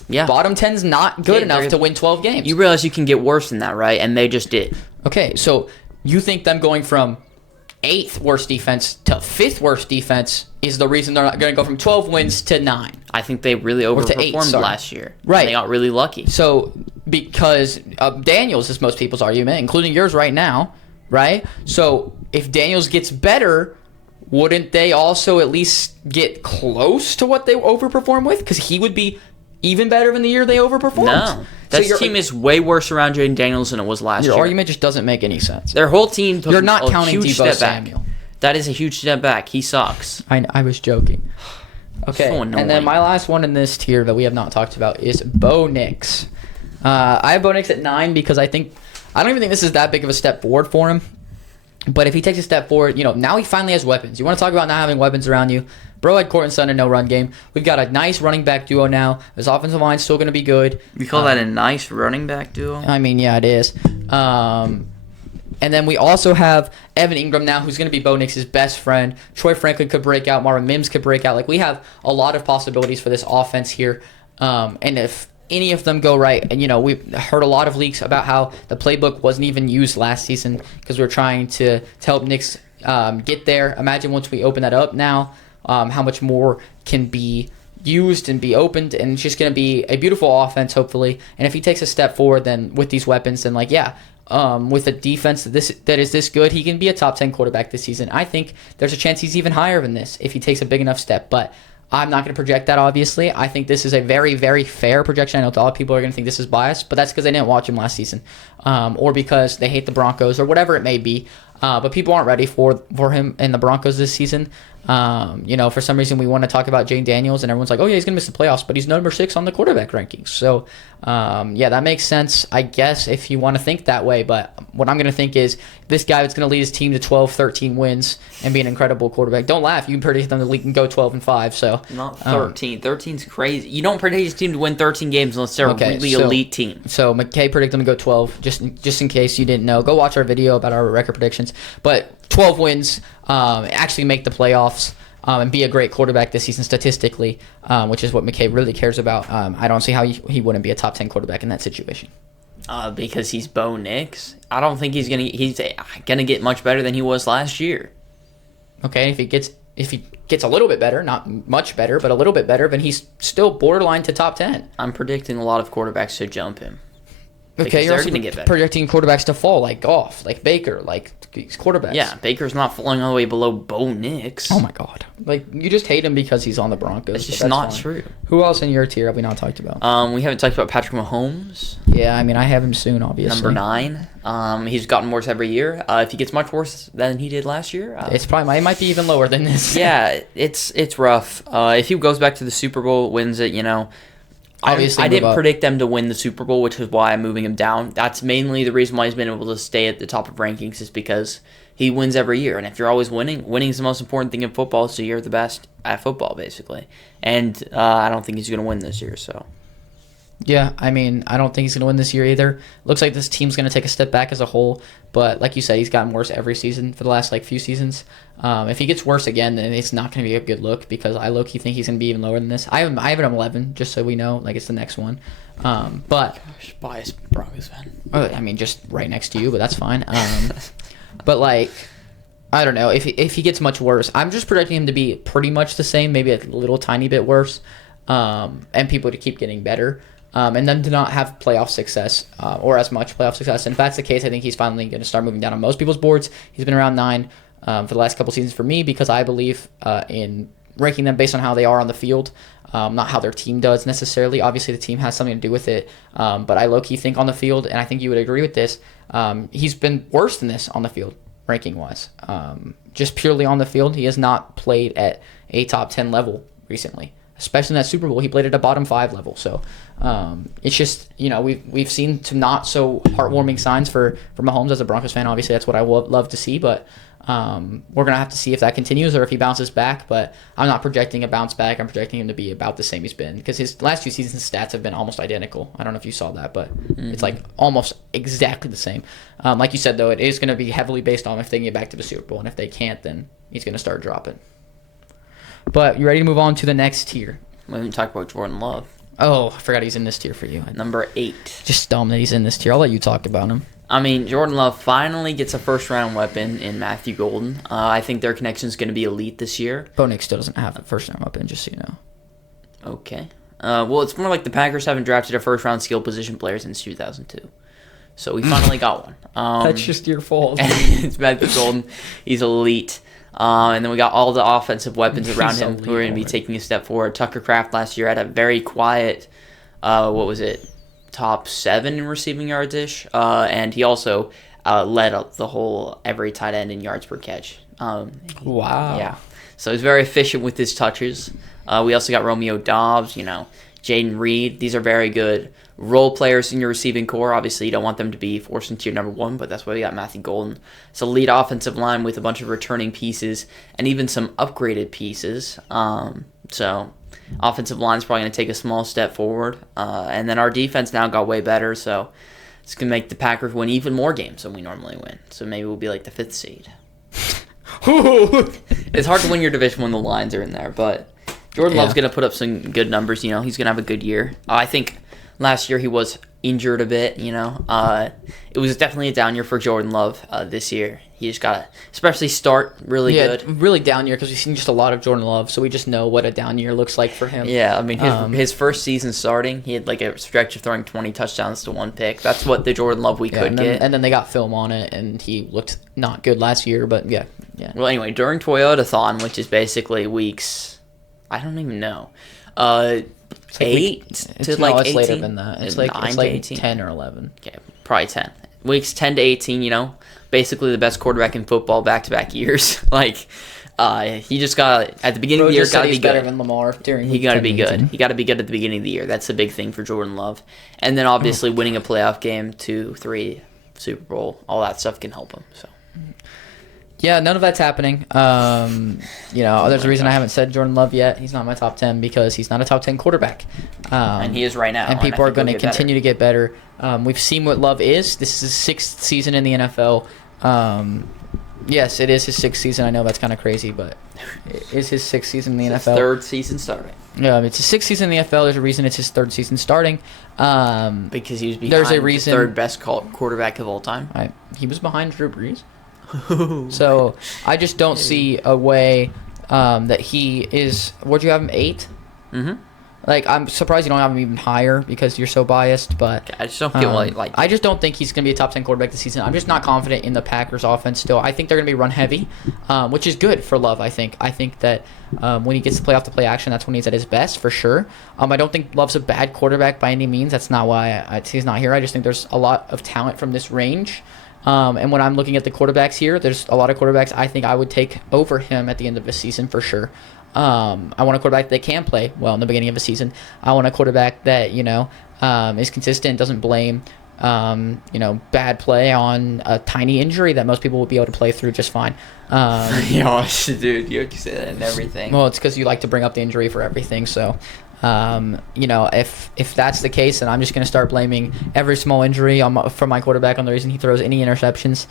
Yeah. Bottom 10's not good Okay, enough to win 12 games. You realize you can get worse than that, right? And they just did. Okay, so you think them going from 8th worst defense to 5th worst defense is the reason they're not going to go from 12 wins to 9. I think they really to 8, overperformed sorry. last year. Right. They got really lucky. So, because Daniels is most people's argument, including yours right now, right? So, if Daniels gets better, wouldn't they also at least get close to what they overperformed with? Because he would be even better than the year they overperformed. No. That team is way worse around Jaden Daniels than it was last year. Your argument just doesn't make any sense. Their whole team took You're not a counting huge Deebo step back. Samuel. That is a huge step back. He sucks. I was joking. Okay, So and then annoying. my last one in this tier that we have not talked about is Bo Nix. I have Bo Nix at 9 because I don't even think this is that big of a step forward for him. But if he takes a step forward, now he finally has weapons. You want to talk about not having weapons around you? Bro had Courtland Sutton, no run game. We've got a nice running back duo now. His offensive line's still going to be good. You call that a nice running back duo? I mean, yeah, it is. And then we also have Evan Ingram now, who's going to be Bo Nix's best friend. Troy Franklin could break out. Marvin Mims could break out. Like, we have a lot of possibilities for this offense here. And if any of them go right, and, we've heard a lot of leaks about how the playbook wasn't even used last season because we were trying to help Nix get there. Imagine once we open that up now, how much more can be used and be opened, and it's just going to be a beautiful offense, hopefully. And if he takes a step forward then with these weapons, then, with a defense that is this good, he can be a top 10 quarterback this season. I think there's a chance he's even higher than this if he takes a big enough step, but I'm not going to project that, obviously. I think this is a very, very fair projection. I know a lot of people are going to think this is biased, but that's because they didn't watch him last season, or because they hate the Broncos, or whatever it may be. But people aren't ready for him and the Broncos this season. For some reason we want to talk about Jane Daniels, and everyone's like, oh yeah, he's going to miss the playoffs, but he's number 6 on the quarterback rankings. So, that makes sense, I guess, if you want to think that way. But what I'm going to think is this guy that's going to lead his team to 12, 13 wins and be an incredible quarterback. Don't laugh. You can predict them to go 12-5. So not 13. 13's crazy. You don't predict his team to win 13 games unless they're a really elite team. So McKay predicted them to go 12, just in case you didn't know. Go watch our video about our record predictions. But 12 wins, actually make the playoffs, and be a great quarterback this season statistically, which is what McKay really cares about. I don't see how he wouldn't be a top 10 quarterback in that situation. Because he's Bo Nix. I don't think he's gonna get much better than he was last year. Okay, if he gets a little bit better, not much better, but a little bit better, then he's still borderline to top 10. I'm predicting a lot of quarterbacks to jump him. Okay, you're they're also gonna get better. predicting quarterbacks to fall, like Goff, like Baker, like these quarterbacks. Yeah, Baker's not falling all the way below Bo Nix. Oh my God! Like, you just hate him because he's on the Broncos. That's but just not fine. true. Who else in your tier have we not talked about? We haven't talked about Patrick Mahomes. Yeah, I mean, I have him soon, obviously. Number 9. He's gotten worse every year. If he gets much worse than he did last year, It's probably it might be even lower than this. yeah, it's rough. If he goes back to the Super Bowl, wins it, Obviously I move didn't up. predict them to win the Super Bowl, which is why I'm moving him down. That's mainly the reason why he's been able to stay at the top of rankings, is because he wins every year. And if you're always winning is the most important thing in football, so you're the best at football, basically. And I don't think he's going to win this year, so. Yeah, I mean, I don't think he's going to win this year either. Looks like this team's going to take a step back as a whole, but like you said, he's gotten worse every season for the last few seasons. If he gets worse again, then it's not going to be a good look because I low-key think he's going to be even lower than this. I have him 11, just so we know, like it's the next one. But Gosh, biased Broncos fan. I mean, just right next to you, but that's fine. But like, I don't know if he gets much worse. I'm just projecting him to be pretty much the same, maybe a little tiny bit worse, and people to keep getting better. And then to not have playoff success or as much playoff success. And if that's the case, I think he's finally going to start moving down on most people's boards. He's been around 9 for the last couple seasons for me because I believe in ranking them based on how they are on the field, not how their team does necessarily. Obviously, the team has something to do with it, but I low-key think on the field, and I think you would agree with this, he's been worse than this on the field, ranking-wise. Just purely on the field, he has not played at a top 10 level recently. Especially in that Super Bowl, he played at a bottom 5 level. So it's just, we've seen some not so heartwarming signs for Mahomes as a Broncos fan. Obviously, that's what I would love to see, but we're gonna have to see if that continues or if he bounces back. But I'm not projecting a bounce back. I'm projecting him to be about the same he's been because his last 2 seasons' stats have been almost identical. I don't know if you saw that, but it's like almost exactly the same. Like you said, though, it is going to be heavily based on if they can get back to the Super Bowl, and if they can't, then he's going to start dropping. But you ready to move on to the next tier? We haven't talked about Jordan Love. Oh, I forgot he's in this tier for you. Number 8. Just dumb that he's in this tier. I'll let you talk about him. I mean, Jordan Love finally gets a first-round weapon in Matthew Golden. I think their connection is going to be elite this year. Bo Nix still doesn't have a first-round weapon, just so you know. Okay. Well, it's more like the Packers haven't drafted a first-round skill position player since 2002. So we finally got one. That's just your fault. It's Matthew Golden. He's elite. And then we got all the offensive weapons around him who are going to be taking a step forward. Tucker Kraft last year had a very quiet, top 7 in receiving yards-ish. And he also led up the whole every tight end in yards per catch. Wow. Yeah. So he's very efficient with his touches. We also got Romeo Doubs, Jaden Reed. These are very good role players in your receiving core. Obviously, you don't want them to be forced into your number 1, but that's why we got Matthew Golden. It's a lead offensive line with a bunch of returning pieces and even some upgraded pieces. So offensive line is probably going to take a small step forward. And then our defense now got way better, so it's going to make the Packers win even more games than we normally win. So maybe we'll be like the 5th seed. It's hard to win your division when the lines are in there, but Jordan Love's going to put up some good numbers. He's going to have a good year. I think last year he was injured a bit. It was definitely a down year for Jordan Love this year. He just got to especially start really good. Really down year because we've seen just a lot of Jordan Love, so we just know what a down year looks like for him. Yeah, I mean, his first season starting, he had like a stretch of throwing 20 touchdowns to 1 pick. That's what the Jordan Love we could get. And then they got film on it, and he looked not good last year, but yeah. Well, anyway, during Toyota-thon, which is basically weeks, I don't even know, 8 to 18? It's later than that. It's like 18? 10 or 11. Okay, probably 10. Weeks 10 to 18, basically the best quarterback in football back-to-back years. He just got, at the beginning of the year, got to be good. Better than Lamar during He got to be good. He got to be good at the beginning of the year. That's the big thing for Jordan Love. And then obviously winning a playoff game, 2, 3, Super Bowl, all that stuff can help him. So. Yeah, none of that's happening. There's a reason I haven't said Jordan Love yet. He's not my top 10 because he's not a top 10 quarterback. And he is right now. And people are going to continue to get better. We've seen what Love is. This is his 6th season in the NFL. Yes, it is his 6th season. I know that's kind of crazy, but it is his 6th season in the NFL. His 3rd season starting. Yeah, it's his 6th season in the NFL. There's a reason it's his 3rd season starting. Because he was behind the 3rd best quarterback of all time. He was behind Drew Brees. So I just don't see a way that he is. Where'd you have him? 8? Mm-hmm. I'm surprised you don't have him even higher because you're so biased. But I just don't get I just don't think he's going to be a top 10 quarterback this season. I'm just not confident in the Packers' offense still. I think they're going to be run heavy, which is good for Love. I think that when he gets to play off the play action, that's when he's at his best for sure. I don't think Love's a bad quarterback by any means. That's not why he's not here. I just think there's a lot of talent from this range. And when I'm looking at the quarterbacks here, there's a lot of quarterbacks I think I would take over him at the end of the season for sure. I want a quarterback that can play well in the beginning of a season. I want a quarterback that, is consistent, doesn't blame, bad play on a tiny injury that most people would be able to play through just fine. Dude, you say that and everything. Well, it's because you like to bring up the injury for everything, so... If that's the case, then I'm just going to start blaming every small injury from my quarterback on the reason he throws any interceptions.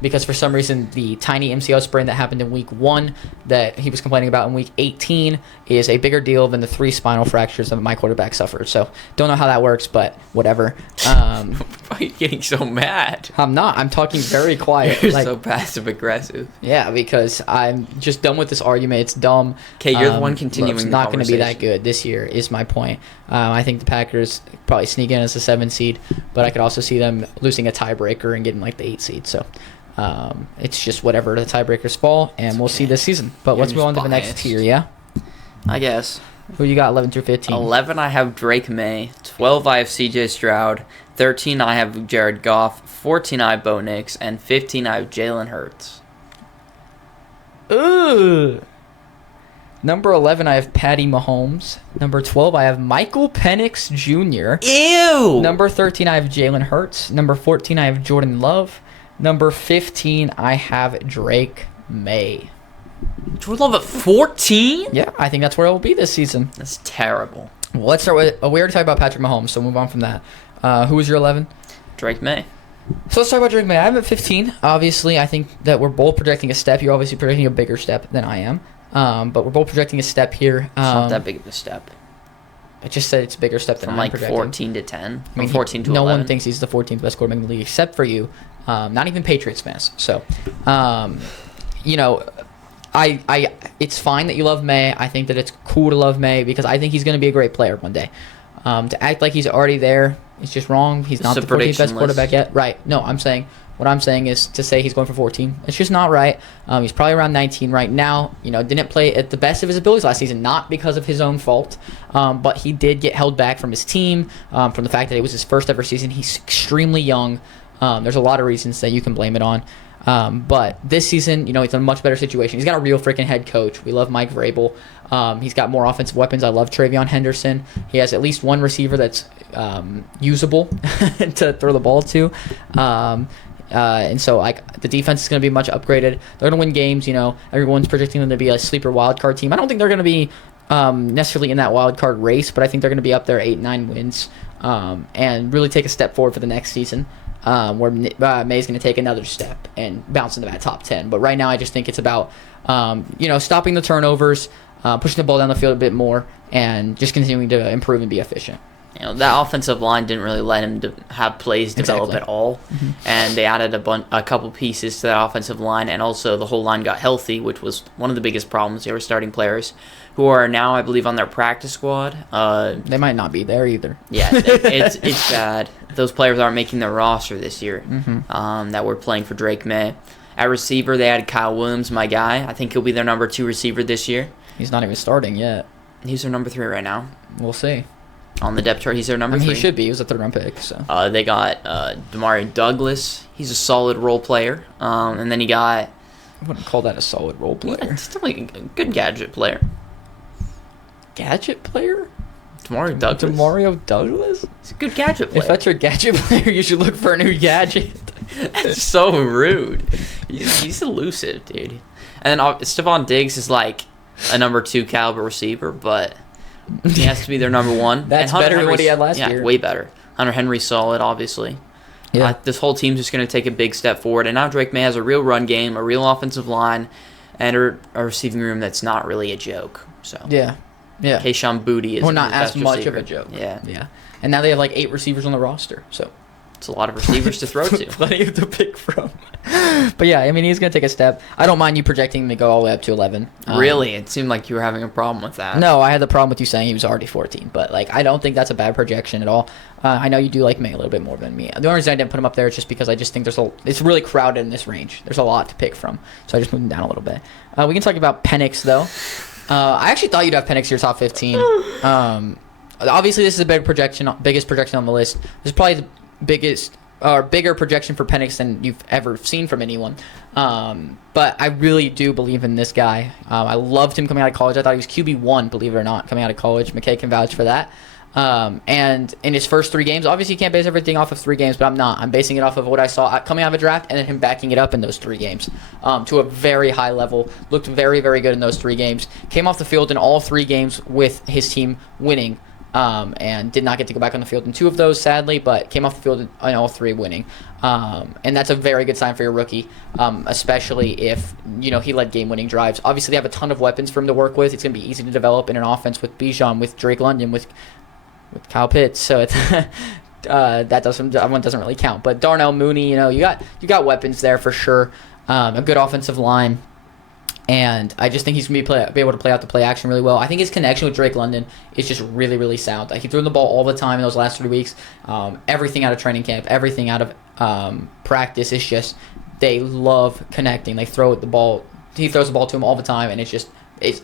Because for some reason the tiny MCL sprain that happened in week 1 that he was complaining about in week 18 is a bigger deal than the 3 spinal fractures that my quarterback suffered. So don't know how that works, but whatever. Why are you getting so mad? I'm not. I'm talking very quiet. You're so passive aggressive. Yeah, because I'm just done with this argument. It's dumb. Okay, you're the one continuing It's the not going to be that conversation. good this year is my point. I think the Packers probably sneak in as a 7 seed, but I could also see them losing a tiebreaker and getting like the 8 seed. So it's just whatever the tiebreakers fall, and we'll see this season. But You're let's move on to the biased. next tier, yeah? I guess. Who you got 11 through 15? 11, I have Drake May. 12, I have CJ Stroud. 13, I have Jared Goff. 14, I have Bo Nix. And 15, I have Jalen Hurts. Ugh. Number 11, I have Patty Mahomes. Number 12, I have Michael Penix Jr. Ew! Number 13, I have Jalen Hurts. Number 14, I have Jordan Love. Number 15, I have Drake May. Jordan Love at 14? Yeah, I think that's where it will be this season. That's terrible. Well, let's start with. We already talked about Patrick Mahomes, so move on from that. Who was your 11? Drake May. So let's talk about Drake May. I'm at 15. Obviously, I think that we're both projecting a step. You're obviously projecting a bigger step than I am. But we're both projecting a step here. It's not that big of a step. I just said it's a bigger step than From I'm like projecting. 14 to 10. I mean, From 14 to no 11. one thinks he's the 14th best quarterback in the league except for you. Not even Patriots fans. So, it's fine that you love May. I think that it's cool to love May because I think he's going to be a great player one day. To act like he's already there is just wrong. He's not It's the a 14th best prediction quarterback list. yet. Right. No, what I'm saying is to say he's going for 14. It's just not right. He's probably around 19 right now. Didn't play at the best of his abilities last season, not because of his own fault, but he did get held back from his team, from the fact that it was his first ever season. He's extremely young. There's a lot of reasons that you can blame it on. But this season, he's in a much better situation. He's got a real freaking head coach. We love Mike Vrabel. He's got more offensive weapons. I love Travion Henderson. He has at least one receiver that's usable to throw the ball to. And so the defense is going to be much upgraded. They're going to win games. Everyone's predicting them to be a sleeper wild card team. I don't think they're going to be necessarily in that wild card race, but I think they're going to be up there 8-9 wins and really take a step forward for the next season. Where May's going to take another step and bounce into that top 10. But right now, I just think it's about, stopping the turnovers, pushing the ball down the field a bit more, and just continuing to improve and be efficient. That offensive line didn't really let him have plays develop Exactly. at all. Mm-hmm. And they added a couple pieces to that offensive line, and also the whole line got healthy, which was one of the biggest problems. They were starting players who are now, I believe, on their practice squad. They might not be there either. Yeah, it's bad. Those players aren't making their roster this year. Mm-hmm. That were playing for Drake May. At receiver, they had Kyle Williams, my guy. I think he'll be their number 2 receiver this year. He's not even starting yet. He's their number 3 right now. We'll see. On the depth chart, he's their number 3. He should be. He was a third-round pick. So They got Demario Douglas. He's a solid role player. And then he got... I wouldn't call that a solid role player. It's definitely a good gadget player. Gadget player? Demario Douglas. Demario Douglas? He's a good gadget player. If that's your gadget player, you should look for a new gadget. That's so rude. He's elusive, dude. And then Stephon Diggs is like a number 2 caliber receiver, but he has to be their number 1. That's And Hunter better than what he had last yeah, year. way better. Hunter Henry's solid, obviously. Yeah. This whole team's just going to take a big step forward. And now Drake May has a real run game, a real offensive line, and a receiving room that's not really a joke. So Yeah. Yeah. Kayshon Boutte is Not the as best much receiver. of a joke. Yeah. Yeah. And now they have like 8 receivers on the roster. So It's a lot of receivers to throw to. plenty to pick from. But yeah, I mean, he's going to take a step. I don't mind you projecting him to go all the way up to 11. Really? It seemed like you were having a problem with that. No, I had the problem with you saying he was already 14. But I don't think that's a bad projection at all. I know you do like May a little bit more than me. The only reason I didn't put him up there is just because I just think it's really crowded in this range. There's a lot to pick from. So I just moved him down a little bit. We can talk about Penix, though. I actually thought you'd have Penix your top 15. Obviously, this is a biggest projection on the list. This is probably the biggest or bigger projection for Penix than you've ever seen from anyone. But I really do believe in this guy. I loved him coming out of college. I thought he was QB1, believe it or not, coming out of college. McKay can vouch for that. And in his first 3 games, obviously you can't base everything off of 3 games, but I'm not. I'm basing it off of what I saw coming out of a draft and then him backing it up in those 3 games to a very high level. Looked very, very good in those 3 games. Came off the field in all 3 games with his team winning. And did not get to go back on the field in 2 of those, sadly, but came off the field in all 3 winning. And that's a very good sign for your rookie, especially if, he led game-winning drives. Obviously, they have a ton of weapons for him to work with. It's going to be easy to develop in an offense with Bijan, with Drake London, with Kyle Pitts. So it's that one doesn't really count. But Darnell Mooney, you got weapons there for sure. A good offensive line. And I just think he's going to be able to play out the play action really well. I think his connection with Drake London is just really, really sound. He threw the ball all the time in those last 3 weeks. Everything out of training camp, everything out of practice is just they love connecting. They throw the ball. He throws the ball to him all the time, and it's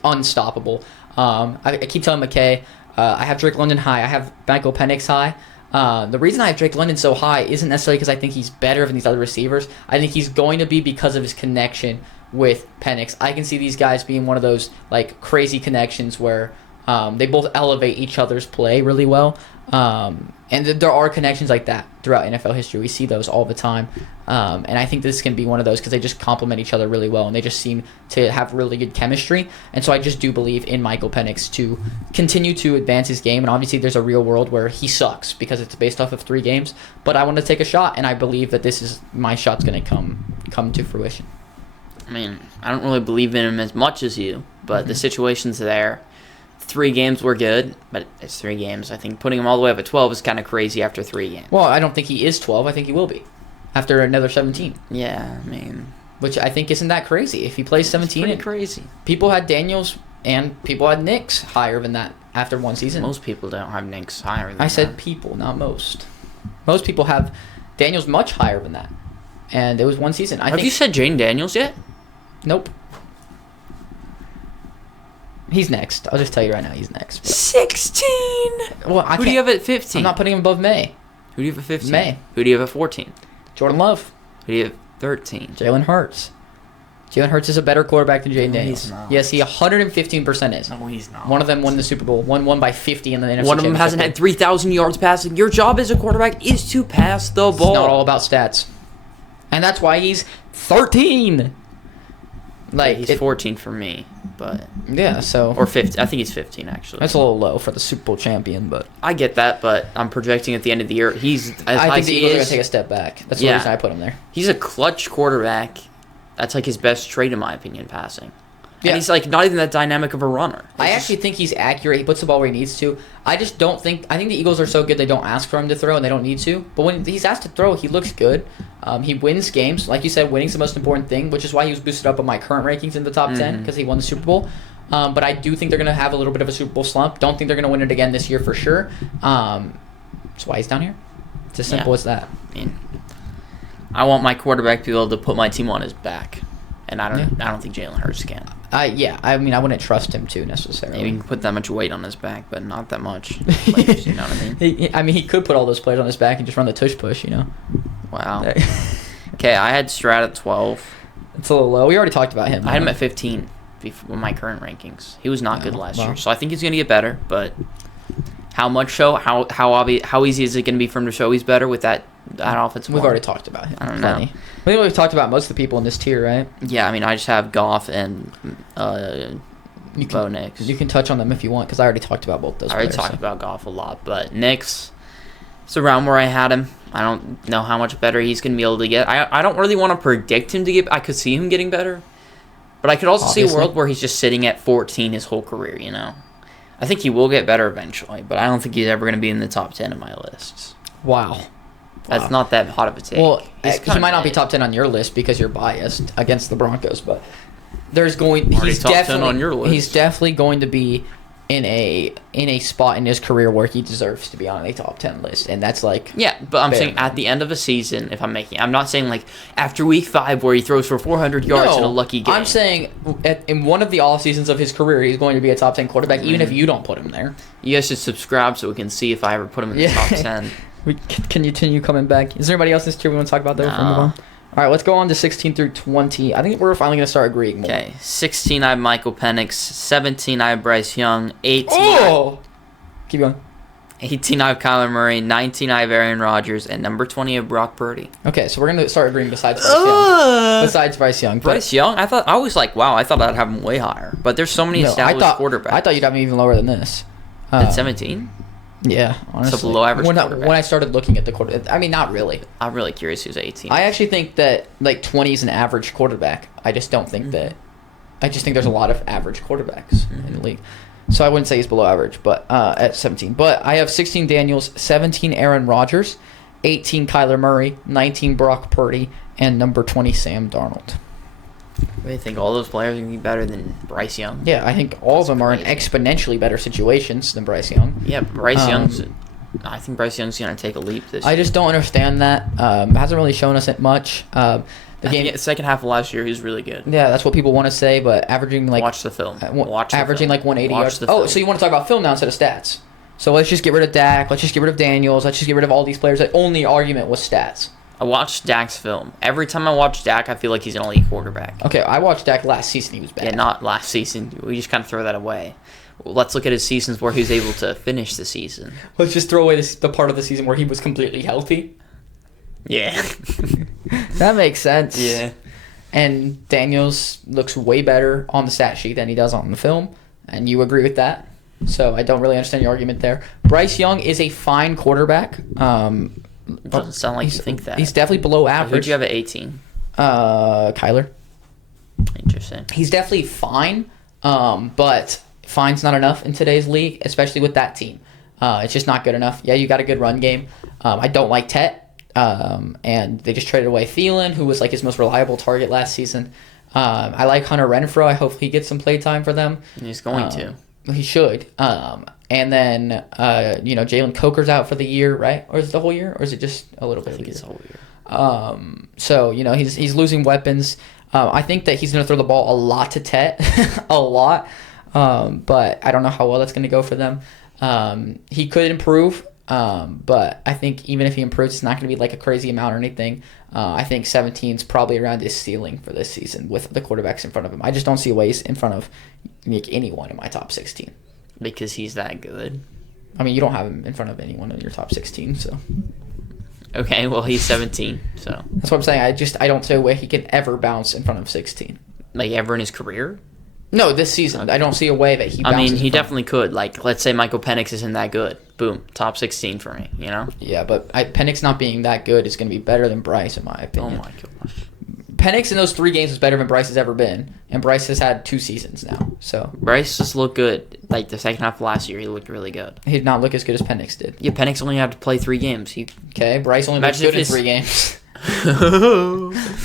unstoppable. I keep telling McKay, I have Drake London high. I have Michael Penix high. The reason I have Drake London so high isn't necessarily because I think he's better than these other receivers. I think he's going to be because of his connection with Penix. I can see these guys being one of those crazy connections where they both elevate each other's play really well. And there are connections like that throughout NFL history. We see those all the time. And I think this can be one of those because they just complement each other really well and they just seem to have really good chemistry. And so I just do believe in Michael Penix to continue to advance his game. And obviously there's a real world where he sucks because it's based off of 3 games. But I want to take a shot, and I believe that my shot's going to come to fruition. I mean, I don't really believe in him as much as you, but the situation's there. 3 games were good, but it's 3 games. I think putting him all the way up at 12 is kind of crazy after 3 games. Well, I don't think he is 12. I think he will be after another 17. Yeah, I mean... Which I think isn't that crazy. If he plays 17... It's pretty crazy. People had Daniels and people had Knicks higher than that after 1 season. Most people don't have Knicks higher than that. I said people, not most. Most people have Daniels much higher than that. And it was 1 season. Have you said Jane Daniels yet? Nope. He's next. I'll just tell you right now, he's next. But. 16! Well, Who do you have at 15? I'm not putting him above May. Who do you have at 15? May. Who do you have at 14? Jordan Love. Who do you have at 13? Jalen Hurts. Jalen Hurts is a better quarterback than Jayden Daniels. He's not. Yes, he 115% is. No, he's not. One of them won the Super Bowl. One won by 50 in the NFC One of them hasn't had 3,000 yards passing. Your job as a quarterback is to pass the ball. It's not all about stats. And that's why he's 13. He's 14 for me, but... Yeah, so... Or 15. I think he's 15, actually. That's a little low for the Super Bowl champion, but... I get that, but I'm projecting at the end of the year, I think the Eagles are going to take a step back. That's the reason I put him there. He's a clutch quarterback. That's his best trait, in my opinion, passing. Yeah. And he's not even that dynamic of a runner. I actually think he's accurate. He puts the ball where he needs to. I just don't think... I think the Eagles are so good they don't ask for him to throw and they don't need to. But when he's asked to throw, he looks good. He wins games. Like you said, winning's the most important thing, which is why he was boosted up on my current rankings in the top 10 because he won the Super Bowl. But I do think they're going to have a little bit of a Super Bowl slump. Don't think they're going to win it again this year for sure. That's why he's down here. It's as simple as that. I mean, I want my quarterback to be able to put my team on his back. And I don't think Jalen Hurts can. I mean, I wouldn't trust him to necessarily. Maybe he can put that much weight on his back, but not that much. Players, you know what I mean? He could put all those players on his back and just run the tush push, Wow. Okay, I had Strat at 12. It's a little low. We already talked about him. I had him at 15 with my current rankings. He was not good last year, so I think he's going to get better, but how much so? How easy is it going to be for him to show he's better with that offensive line? We've already talked about him. I don't know. I think we've talked about most of the people in this tier, right? Yeah, I mean, I just have Goff and Bo Nix. You can touch on them if you want, because I already talked about both those players. I already talked about Goff a lot, but Nix, it's around where I had him. I don't know how much better he's going to be able to get. I don't really want to predict him to get... I could see him getting better, but I could also see a world where he's just sitting at 14 his whole career, I think he will get better eventually, but I don't think he's ever going to be in the top 10 of my lists. Wow. That's not that hot of a take. Well, he might not be top 10 on your list because you're biased against the Broncos, but he's definitely going to be in a spot in his career where he deserves to be on a top 10 list, and that's yeah, but I'm saying at the end of a season, I'm not saying after week 5 where he throws for 400 yards in a lucky game. I'm saying in one of the off seasons of his career, he's going to be a top 10 quarterback, even if you don't put him there. You guys should subscribe so we can see if I ever put him in the top 10. We can continue coming back. Is there anybody else in this tier we want to talk about there? No. Before we move on? All right, let's go on to 16 through 20. I think we're finally going to start agreeing more. Okay, 16 I have Michael Penix, 17 I have Bryce Young, 18 Oh! Keep going. 18 I have Kyler Murray, 19 I have Aaron Rodgers, and number 20 of Brock Purdy. Okay, so we're gonna start agreeing besides Bryce Young. Besides Bryce Young. Bryce Young, I was like, wow, I thought I'd have him way higher. But there's so many established quarterbacks. I thought you'd have him even lower than this. At 17? Yeah, honestly. So below average quarterback. When I started looking at the quarter, I mean, not really. I'm really curious who's 18. I actually think that like 20 is an average quarterback. I just don't think that. I just think there's a lot of average quarterbacks in the league. So I wouldn't say he's below average, but at 17. But I have 16 Daniels, 17 Aaron Rodgers, 18 Kyler Murray, 19 Brock Purdy, and number 20 Sam Darnold. I think all those players are going to be better than Bryce Young. Yeah, I think all of them are in exponentially better situations than Bryce Young. Yeah, I think Bryce Young's going to take a leap this year. I just don't understand that. Hasn't really shown us it much. The second half of last year, he was really good. Yeah, that's what people want to say, but averaging like... Watch the film. Averaging like 180 yards. Oh, so you want to talk about film now instead of stats. So let's just get rid of Dak. Let's just get rid of Daniels. Let's just get rid of all these players. The only argument was stats. I watched Dak's film. Every time I watch Dak, I feel like he's an elite quarterback. Okay, I watched Dak last season. He was bad. Yeah, not last season. We just kind of throw that away. Let's look at his seasons where he was able to finish the season. Let's just throw away the part of the season where he was completely healthy. Yeah. That makes sense. Yeah. And Daniels looks way better on the stat sheet than he does on the film, and you agree with that. So I don't really understand your argument there. Bryce Young is a fine quarterback. It doesn't sound like you think that. He's definitely below average. Who'd you have at 18? Kyler. Interesting. He's definitely fine, but fine's not enough in today's league, especially with that team. It's just not good enough. Yeah, you got a good run game. I don't like Tet. And they just traded away Thielen, who was like his most reliable target last season. I like Hunter Renfrow. I hope he gets some play time for them. He's going to. He should. And then Jalen Coker's out for the year, right? Or is it the whole year, or is it just a little bit? I think it's the whole year. So he's losing weapons. I think that he's going to throw the ball a lot to Tet, a lot. But I don't know how well that's going to go for them. He could improve. But I think even if he improves, it's not going to be like a crazy amount or anything. I think 17 is probably around his ceiling for this season with the quarterbacks in front of him. I just don't see a way in front of anyone in my top 16. Because he's that good. I mean, you don't have him in front of anyone in your top 16, so. Okay, well, he's 17, so. That's what I'm saying. I don't see a way he can ever bounce in front of 16. Like, ever in his career? No, this season. Okay. I don't see a way that he bounces. I mean, he definitely could. Like, let's say Michael Penix isn't that good. Boom, top 16 for me, you know? Yeah, but Penix not being that good is going to be better than Bryce, in my opinion. Oh, my gosh. Penix in those 3 games is better than Bryce has ever been, and Bryce has had 2 seasons now. So Bryce just looked good. Like, the second half of last year, he looked really good. He did not look as good as Penix did. Yeah, Penix only had to play 3 games. Okay, Bryce only looked good in 3 games.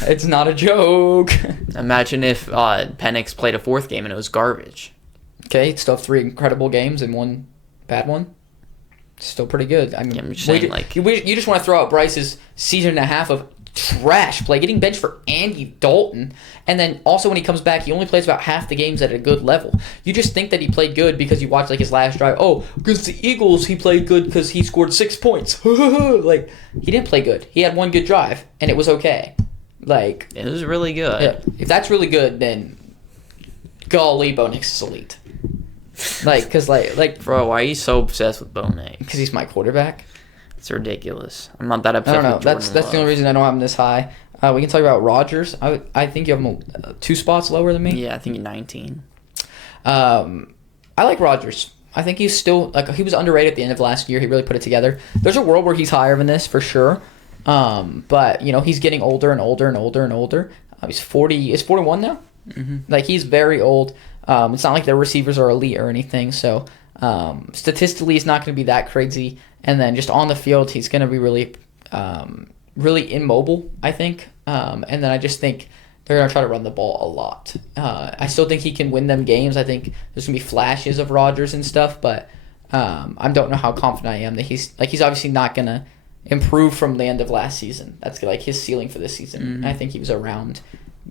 It's not a joke. Imagine if Penix played a 4th game and it was garbage. Okay, still have 3 incredible games and 1 bad one. Still pretty good. I mean, yeah, I'm just saying, you just want to throw out Bryce's season and a half of trash play, getting benched for Andy Dalton, and then also when he comes back, he only plays about half the games at a good level. You just think that he played good because you watched like his last drive. Oh, against the Eagles, he played good because he scored 6 points. Like, he didn't play good. He had 1 good drive, and it was okay. Like, it was really good. Yeah, if that's really good, then golly, Bo Nix is elite. Like, because like, bro, why are you so obsessed with Bo Nix? Because he's my quarterback. It's ridiculous. I'm not that upset. I don't know. With That's the only reason I don't have him this high. We can talk about Rodgers. I think you have him 2 spots lower than me. Yeah, I think you're 19. I like Rodgers. I think he's still he was underrated at the end of last year. He really put it together. There's a world where he's higher than this for sure. But he's getting older and older and older and older. He's 40. Is 41 now? Mm-hmm. Like, he's very old. It's not like their receivers are elite or anything. So statistically, he's not going to be that crazy. And then just on the field, he's going to be really, really immobile, I think. And then I just think they're going to try to run the ball a lot. I still think he can win them games. I think there's going to be flashes of Rodgers and stuff, but I don't know how confident I am that he's obviously not going to improve from the end of last season. That's like his ceiling for this season. Mm-hmm. I think he was around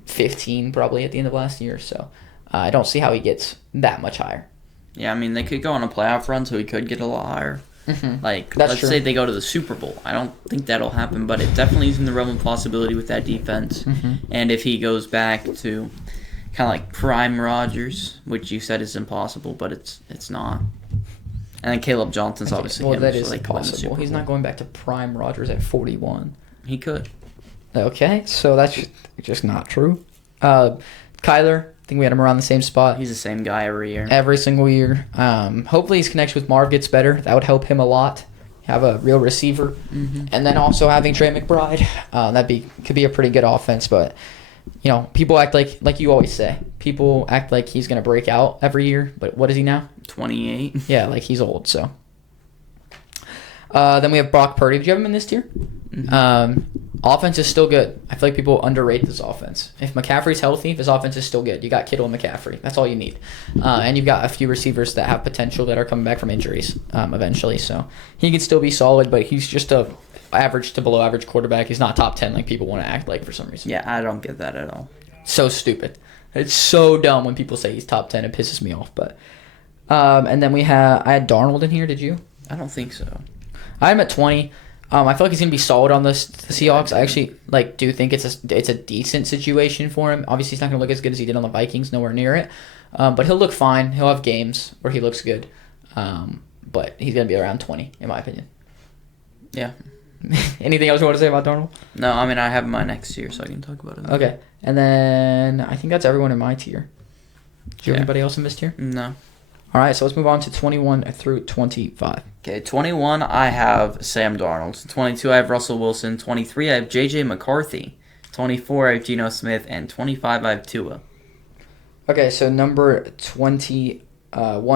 15 probably at the end of last year. So I don't see how he gets that much higher. Yeah, I mean, they could go on a playoff run, so he could get a lot higher. Mm-hmm. Like, That's let's true. say they go to the Super Bowl. I don't think that'll happen, but it definitely is in the realm of possibility with that defense. Mm-hmm. And if he goes back to kind of like prime Rodgers, which you said is impossible, but it's not. And then Caleb Johnson's obviously Well, him, that so is they could win the possible. Super He's Bowl. not going back to prime Rodgers at 41. He could. Okay, so that's just not true. Kyler, I think we had him around the same spot He's the same guy every year. every single year. Hopefully his connection with Marv gets better. That would help him a lot. Have a real receiver. Mm-hmm. And then also having Trey McBride. Could be a pretty good offense, but people act like you always say. People act like he's going to break out every year, but what is he now? 28. Yeah, like he's old, so. Then we have Brock Purdy. Did you have him in this tier? Mm-hmm. Offense is still good. I feel like people underrate this offense. If McCaffrey's healthy, this offense is still good. You got Kittle and McCaffrey. That's all you need. And you've got a few receivers that have potential that are coming back from injuries eventually. So he can still be solid, but he's just a average to below average quarterback. He's not top 10 like people want to act like for some reason. Yeah, I don't get that at all. So stupid. It's so dumb when people say he's top 10. It pisses me off. But and then I had Darnold in here. Did you? I don't think so. I had him at 20. I feel like he's gonna be solid on the Seahawks. I actually do think it's a decent situation for him. Obviously, he's not gonna look as good as he did on the Vikings. Nowhere near it. But he'll look fine. He'll have games where he looks good. But he's gonna be around 20, in my opinion. Yeah. Anything else you want to say about Darnold? No, I mean, I have my next tier, so I can talk about it. Okay. And then I think that's everyone in my tier. Do you have anybody else in this tier? No. All right, so let's move on to 21 through 25. Okay, 21, I have Sam Darnold. 22, I have Russell Wilson. 23, I have J.J. McCarthy. 24, I have Geno Smith. And 25, I have Tua. Okay, so number 21,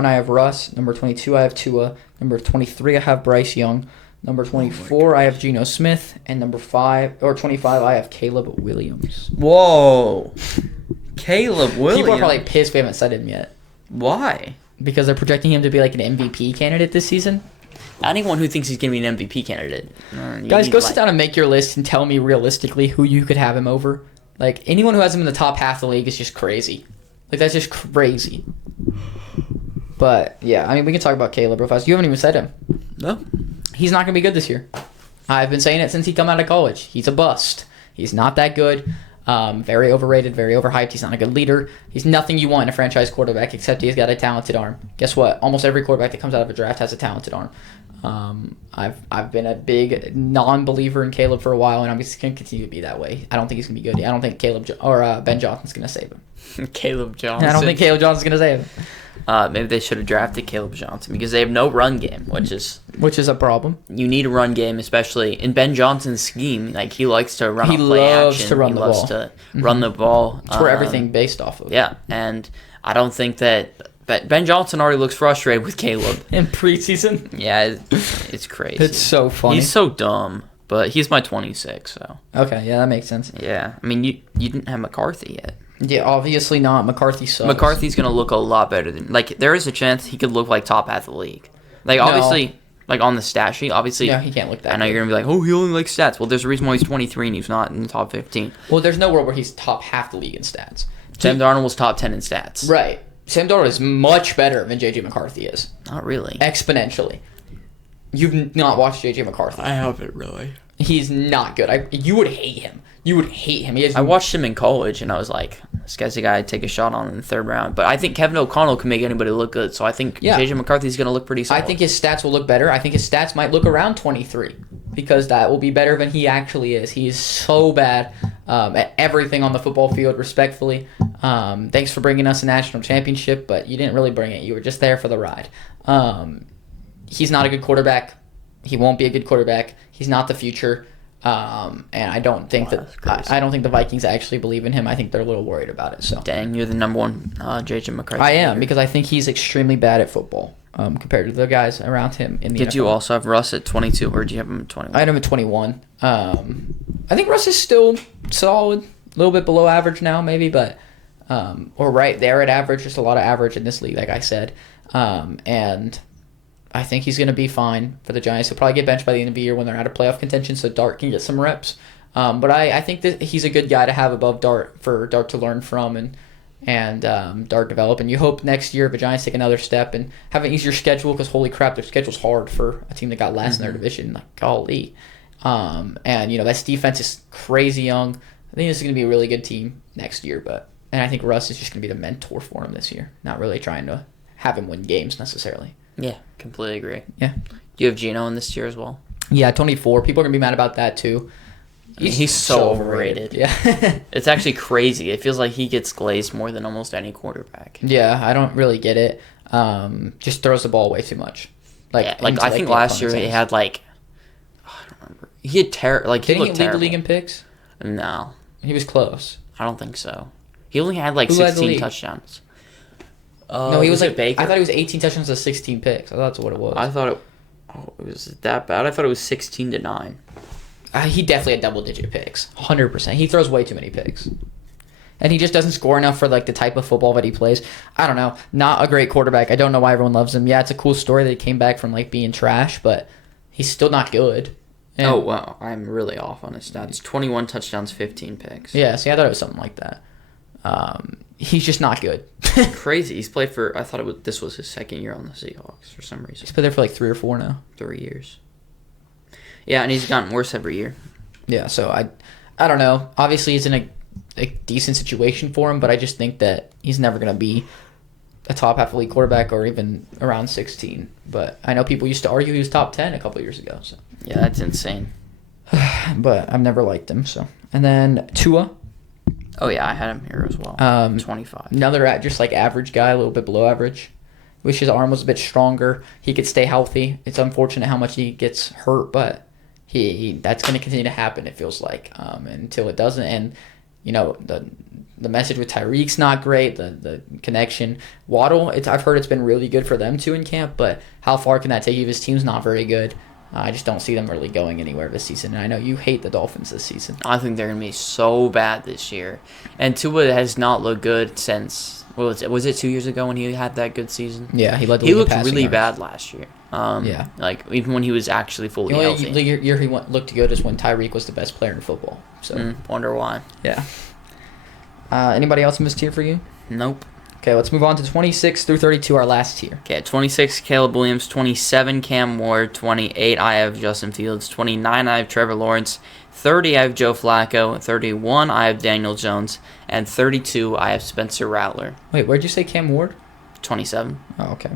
I have Russ. Number 22, I have Tua. Number 23, I have Bryce Young. Number 24, I have Geno Smith. And number 25, I have Caleb Williams. Whoa. Caleb Williams. People are probably pissed we haven't said him yet. Why? Because they're projecting him to be like an MVP candidate this season. Anyone who thinks he's going to be an MVP candidate. Guys, go sit down and make your list and tell me realistically who you could have him over. Like, anyone who has him in the top half of the league is just crazy. Like, that's just crazy. But, yeah, I mean, we can talk about Caleb real fast. You haven't even said him. No. He's not going to be good this year. I've been saying it since he come out of college. He's a bust. He's not that good. Very overrated, very overhyped. He's not a good leader. He's nothing you want in a franchise quarterback except he's got a talented arm. Guess what? Almost every quarterback that comes out of a draft has a talented arm. I've been a big non-believer in Caleb for a while, and I'm just going to continue to be that way. I don't think he's going to be good. I don't think Ben Johnson's going to save him. Caleb Johnson. I don't think Caleb Johnson's going to save him. Maybe they should have drafted Caleb Johnson because they have no run game, which is a problem. You need a run game, especially in Ben Johnson's scheme. Like, he likes to run. He loves to run the ball. He loves to run the ball. It's where everything based off of. Yeah, and I don't think that. But Ben Johnson already looks frustrated with Caleb in preseason. Yeah, it's crazy. It's so funny. He's so dumb, but he's my 26. So okay, yeah, that makes sense. Yeah, I mean, you didn't have McCarthy yet. Yeah, obviously not. McCarthy sucks. McCarthy's gonna look a lot better than there is a chance he could look like top half of the league. Like obviously, like on the stat sheet, obviously. No, he can't look that. I know good. You're gonna be like, oh, he only likes stats. Well, there's a reason why he's 23 and he's not in the top 15. Well, there's no world where he's top half the league in stats. Sam Darnold was top 10 in stats. Right. Sam Darnold is much better than J.J. McCarthy is. Not really. Exponentially. You've not watched J.J. McCarthy. I haven't really. He's not good. You would hate him. You would hate him. I watched him in college, and I was like, this guy's the guy I'd take a shot on in the third round. But I think Kevin O'Connell can make anybody look good, so I think J.J. McCarthy's going to look pretty solid. I think his stats will look better. I think his stats might look around 23 because that will be better than he actually is. He's so bad at everything on the football field, respectfully. Thanks for bringing us a national championship, but you didn't really bring it. You were just there for the ride. He's not a good quarterback. He won't be a good quarterback. He's not the future. And I don't think I don't think the Vikings actually believe in him. I think they're a little worried about it. So dang, you're the number one J.J. McCarthy. I am because I think he's extremely bad at football compared to the guys around him in the Did NFL. you also have Russ at 22, or did you have him at 21? I had him at 21. I think Russ is still solid, a little bit below average now, maybe, but or right there at average. Just a lot of average in this league, like I said, and I think he's going to be fine for the Giants. He'll probably get benched by the end of the year when they're out of playoff contention, so Dart can get some reps. But I think that he's a good guy to have above Dart for Dart to learn from and Dart develop. And you hope next year the Giants take another step and have an easier schedule because holy crap, their schedule's hard for a team that got last in their division. Like, golly. And, that defense is crazy young. I think this is going to be a really good team next year. And I think Russ is just going to be the mentor for him this year, not really trying to have him win games necessarily. Yeah, completely agree. Yeah. Do you have Geno in this tier as well? Yeah, 24. People are going to be mad about that, too. I mean, he's so overrated. Yeah. It's actually crazy. It feels like he gets glazed more than almost any quarterback. Yeah, I don't really get it. Just throws the ball way too much. I think the last year opponent's he hands. had like, I don't remember. He had he Didn't he looked lead the terrible. league in picks? No, He was close. I don't think so. He only had like Who led the 16 league? touchdowns. No, he was like Baker. I thought he was 18 touchdowns to 16 picks. I thought that's what it was. I thought it. Oh, it was that bad. I thought it was 16-9. He definitely had double-digit picks. 100%. He throws way too many picks. And he just doesn't score enough for like the type of football that he plays. I don't know. Not a great quarterback. I don't know why everyone loves him. Yeah, it's a cool story that he came back from like being trash, but he's still not good. And, Oh wow, I'm really off on his stats. 21 touchdowns, 15 picks. Yeah, see, I thought it was something like that. He's just not good. Crazy. He's played for. I thought this was his second year on the Seahawks for some reason. He's been there for like 3 or 4 now. 3 years. Yeah, and he's gotten worse every year. Yeah, so I don't know. Obviously, he's in a decent situation for him, but I just think that he's never going to be a top half of league quarterback or even around 16. But I know people used to argue he was top 10 a couple years ago. So, Yeah, that's insane. but I've never liked him. So, and then Tua, Oh yeah, I had him here as well. 25. another just like average guy, a little bit below average. Wish his arm was a bit stronger. He could stay healthy. It's unfortunate how much he gets hurt, but he that's going to continue to happen. It feels like until it doesn't. And you know the message with Tyreek's not great. The connection, Waddle. I've heard it's been really good for them too in camp, but how far can that take you if his team's not very good? I just don't see them really going anywhere this season. And I know you hate the Dolphins this season. I think they're going to be so bad this year. And Tua has not looked good since, what was it? Was it 2 years ago when he had that good season? Yeah, he led the He league in looked passing really yards. bad last year. Yeah. Like, even when he was actually fully The healthy. only year he looked good is when Tyreek was the best player in football. So Wonder why. yeah. Anybody else in this tier for you? Nope. Okay, let's move on to 26 through 32, our last tier. Okay, at 26, Caleb Williams. 27, Cam Ward. 28, I have Justin Fields. 29, I have Trevor Lawrence. 30, I have Joe Flacco. 31, I have Daniel Jones. And 32, I have Spencer Rattler. Wait, where'd you say Cam Ward? 27. Oh, okay.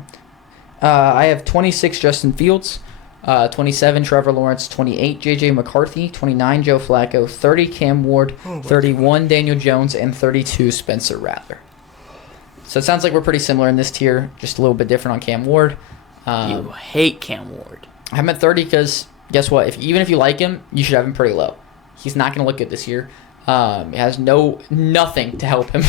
I have 26 Justin Fields, 27 Trevor Lawrence, 28 J.J. McCarthy, 29 Joe Flacco, 30 Cam Ward, 31 Daniel Jones, and 32 Spencer Rattler. So it sounds like we're pretty similar in this tier, just a little bit different on Cam Ward. You hate Cam Ward. I'm at 30 because guess what? Even if you like him, you should have him pretty low. He's not going to look good this year. He has nothing to help him.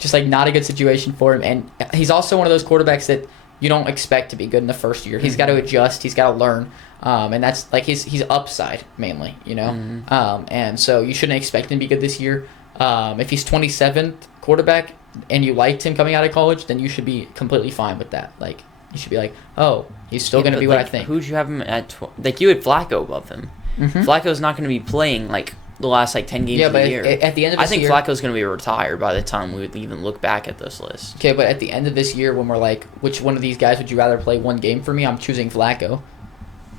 Just like not a good situation for him. And he's also one of those quarterbacks that you don't expect to be good in the first year. He's got to adjust. He's got to learn. And that's like he's upside mainly, you know. And so you shouldn't expect him to be good this year. If he's 27th quarterback and you liked him coming out of college, then you should be completely fine with that. Like you should be like, oh, he's still going to be what I think. Who'd you have him at? Like you had Flacco above him. Flacco's not going to be playing like the last 10 games of the year. At the end of this I think year, Flacco's going to be retired by the time we would even look back at this list. Okay, but at the end of this year, when we're like, which one of these guys would you rather play one game for me? I'm choosing Flacco.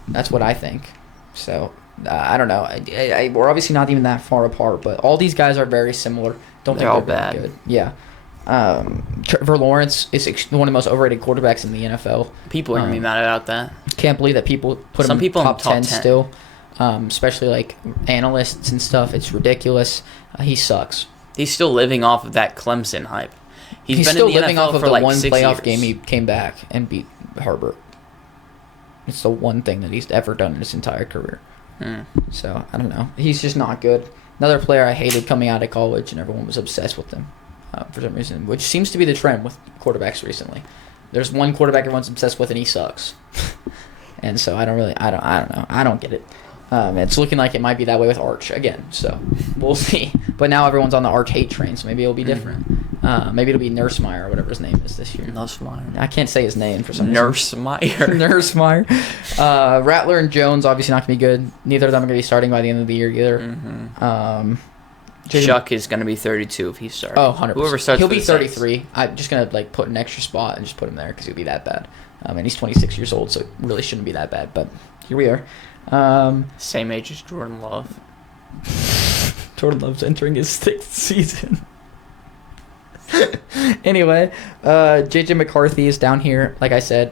That's what I think. So, I don't know. We're obviously not even that far apart, but all these guys are very similar. They're think all very bad. Good. Yeah. Trevor Lawrence is one of the most overrated quarterbacks in the NFL. People are going to be mad about that. Can't believe that people put Some him people in top top 10 10. still, especially like analysts and stuff. It's ridiculous. He sucks. He's still living off of that Clemson hype. He's been still in the living NFL off of for the like one 6 playoff years. game he came back and beat Herbert. It's the one thing that he's ever done in his entire career. So, I don't know. He's just not good. Another player I hated coming out of college, and everyone was obsessed with him for some reason, which seems to be the trend with quarterbacks recently. There's one quarterback everyone's obsessed with, and he sucks. And so I don't know. I don't get it. It's looking like it might be that way with Arch again. So we'll see. But now everyone's on the Arch hate train, so maybe it'll be different. Maybe it'll be Nursemeyer or whatever his name is this year. Nursemeyer. I can't say his name for some reason. Nursemeyer. Nursemeyer. Rattler and Jones obviously not going to be good. Neither of them are going to be starting by the end of the year either. Chuck is going to be 32 if he starts. Oh, 100%. Whoever starts he'll for be the Saints. 33. I'm just going to put an extra spot and just put him there because he'll be that bad. And he's 26 years old, so it really shouldn't be that bad. But here we are. Same age as Jordan Love. Jordan Love's entering his 6th season. Anyway, J.J. McCarthy is down here. Like I said,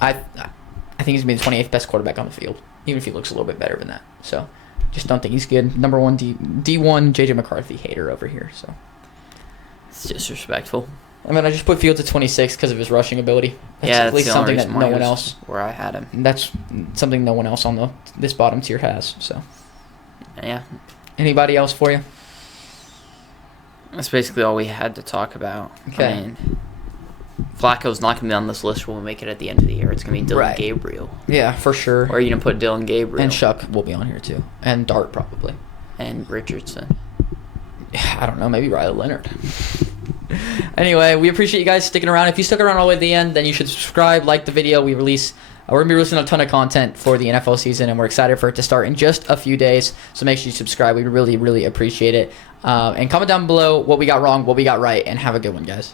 I think he's going to be the 28th best quarterback on the field, even if he looks a little bit better than that. So, just don't think he's good. Number one D1 JJ McCarthy hater over here. So, It's disrespectful. I mean, I just put Fields at 26 because of his rushing ability. That's Yeah, at that's least the only something that reason no why one he was else. where I had him. That's something no one else on this bottom tier has. So, Yeah, anybody else for you? that's basically all we had to talk about. Okay. I mean, Flacco's not going to be on this list when we make it at the end of the year. It's going to be Dylan Right. Gabriel. Yeah, for sure. Or are you going to put Dylan Gabriel? And Shuck will be on here too, and Dart probably. And Richardson. I don't know, maybe Riley Leonard. Anyway, we appreciate you guys sticking around. If you stuck around all the way to the end, then you should subscribe, like the video. We're going to be releasing a ton of content for the NFL season, and we're excited for it to start in just a few days. So make sure you subscribe. We really, really appreciate it. And comment down below what we got wrong, what we got right, and have a good one, guys.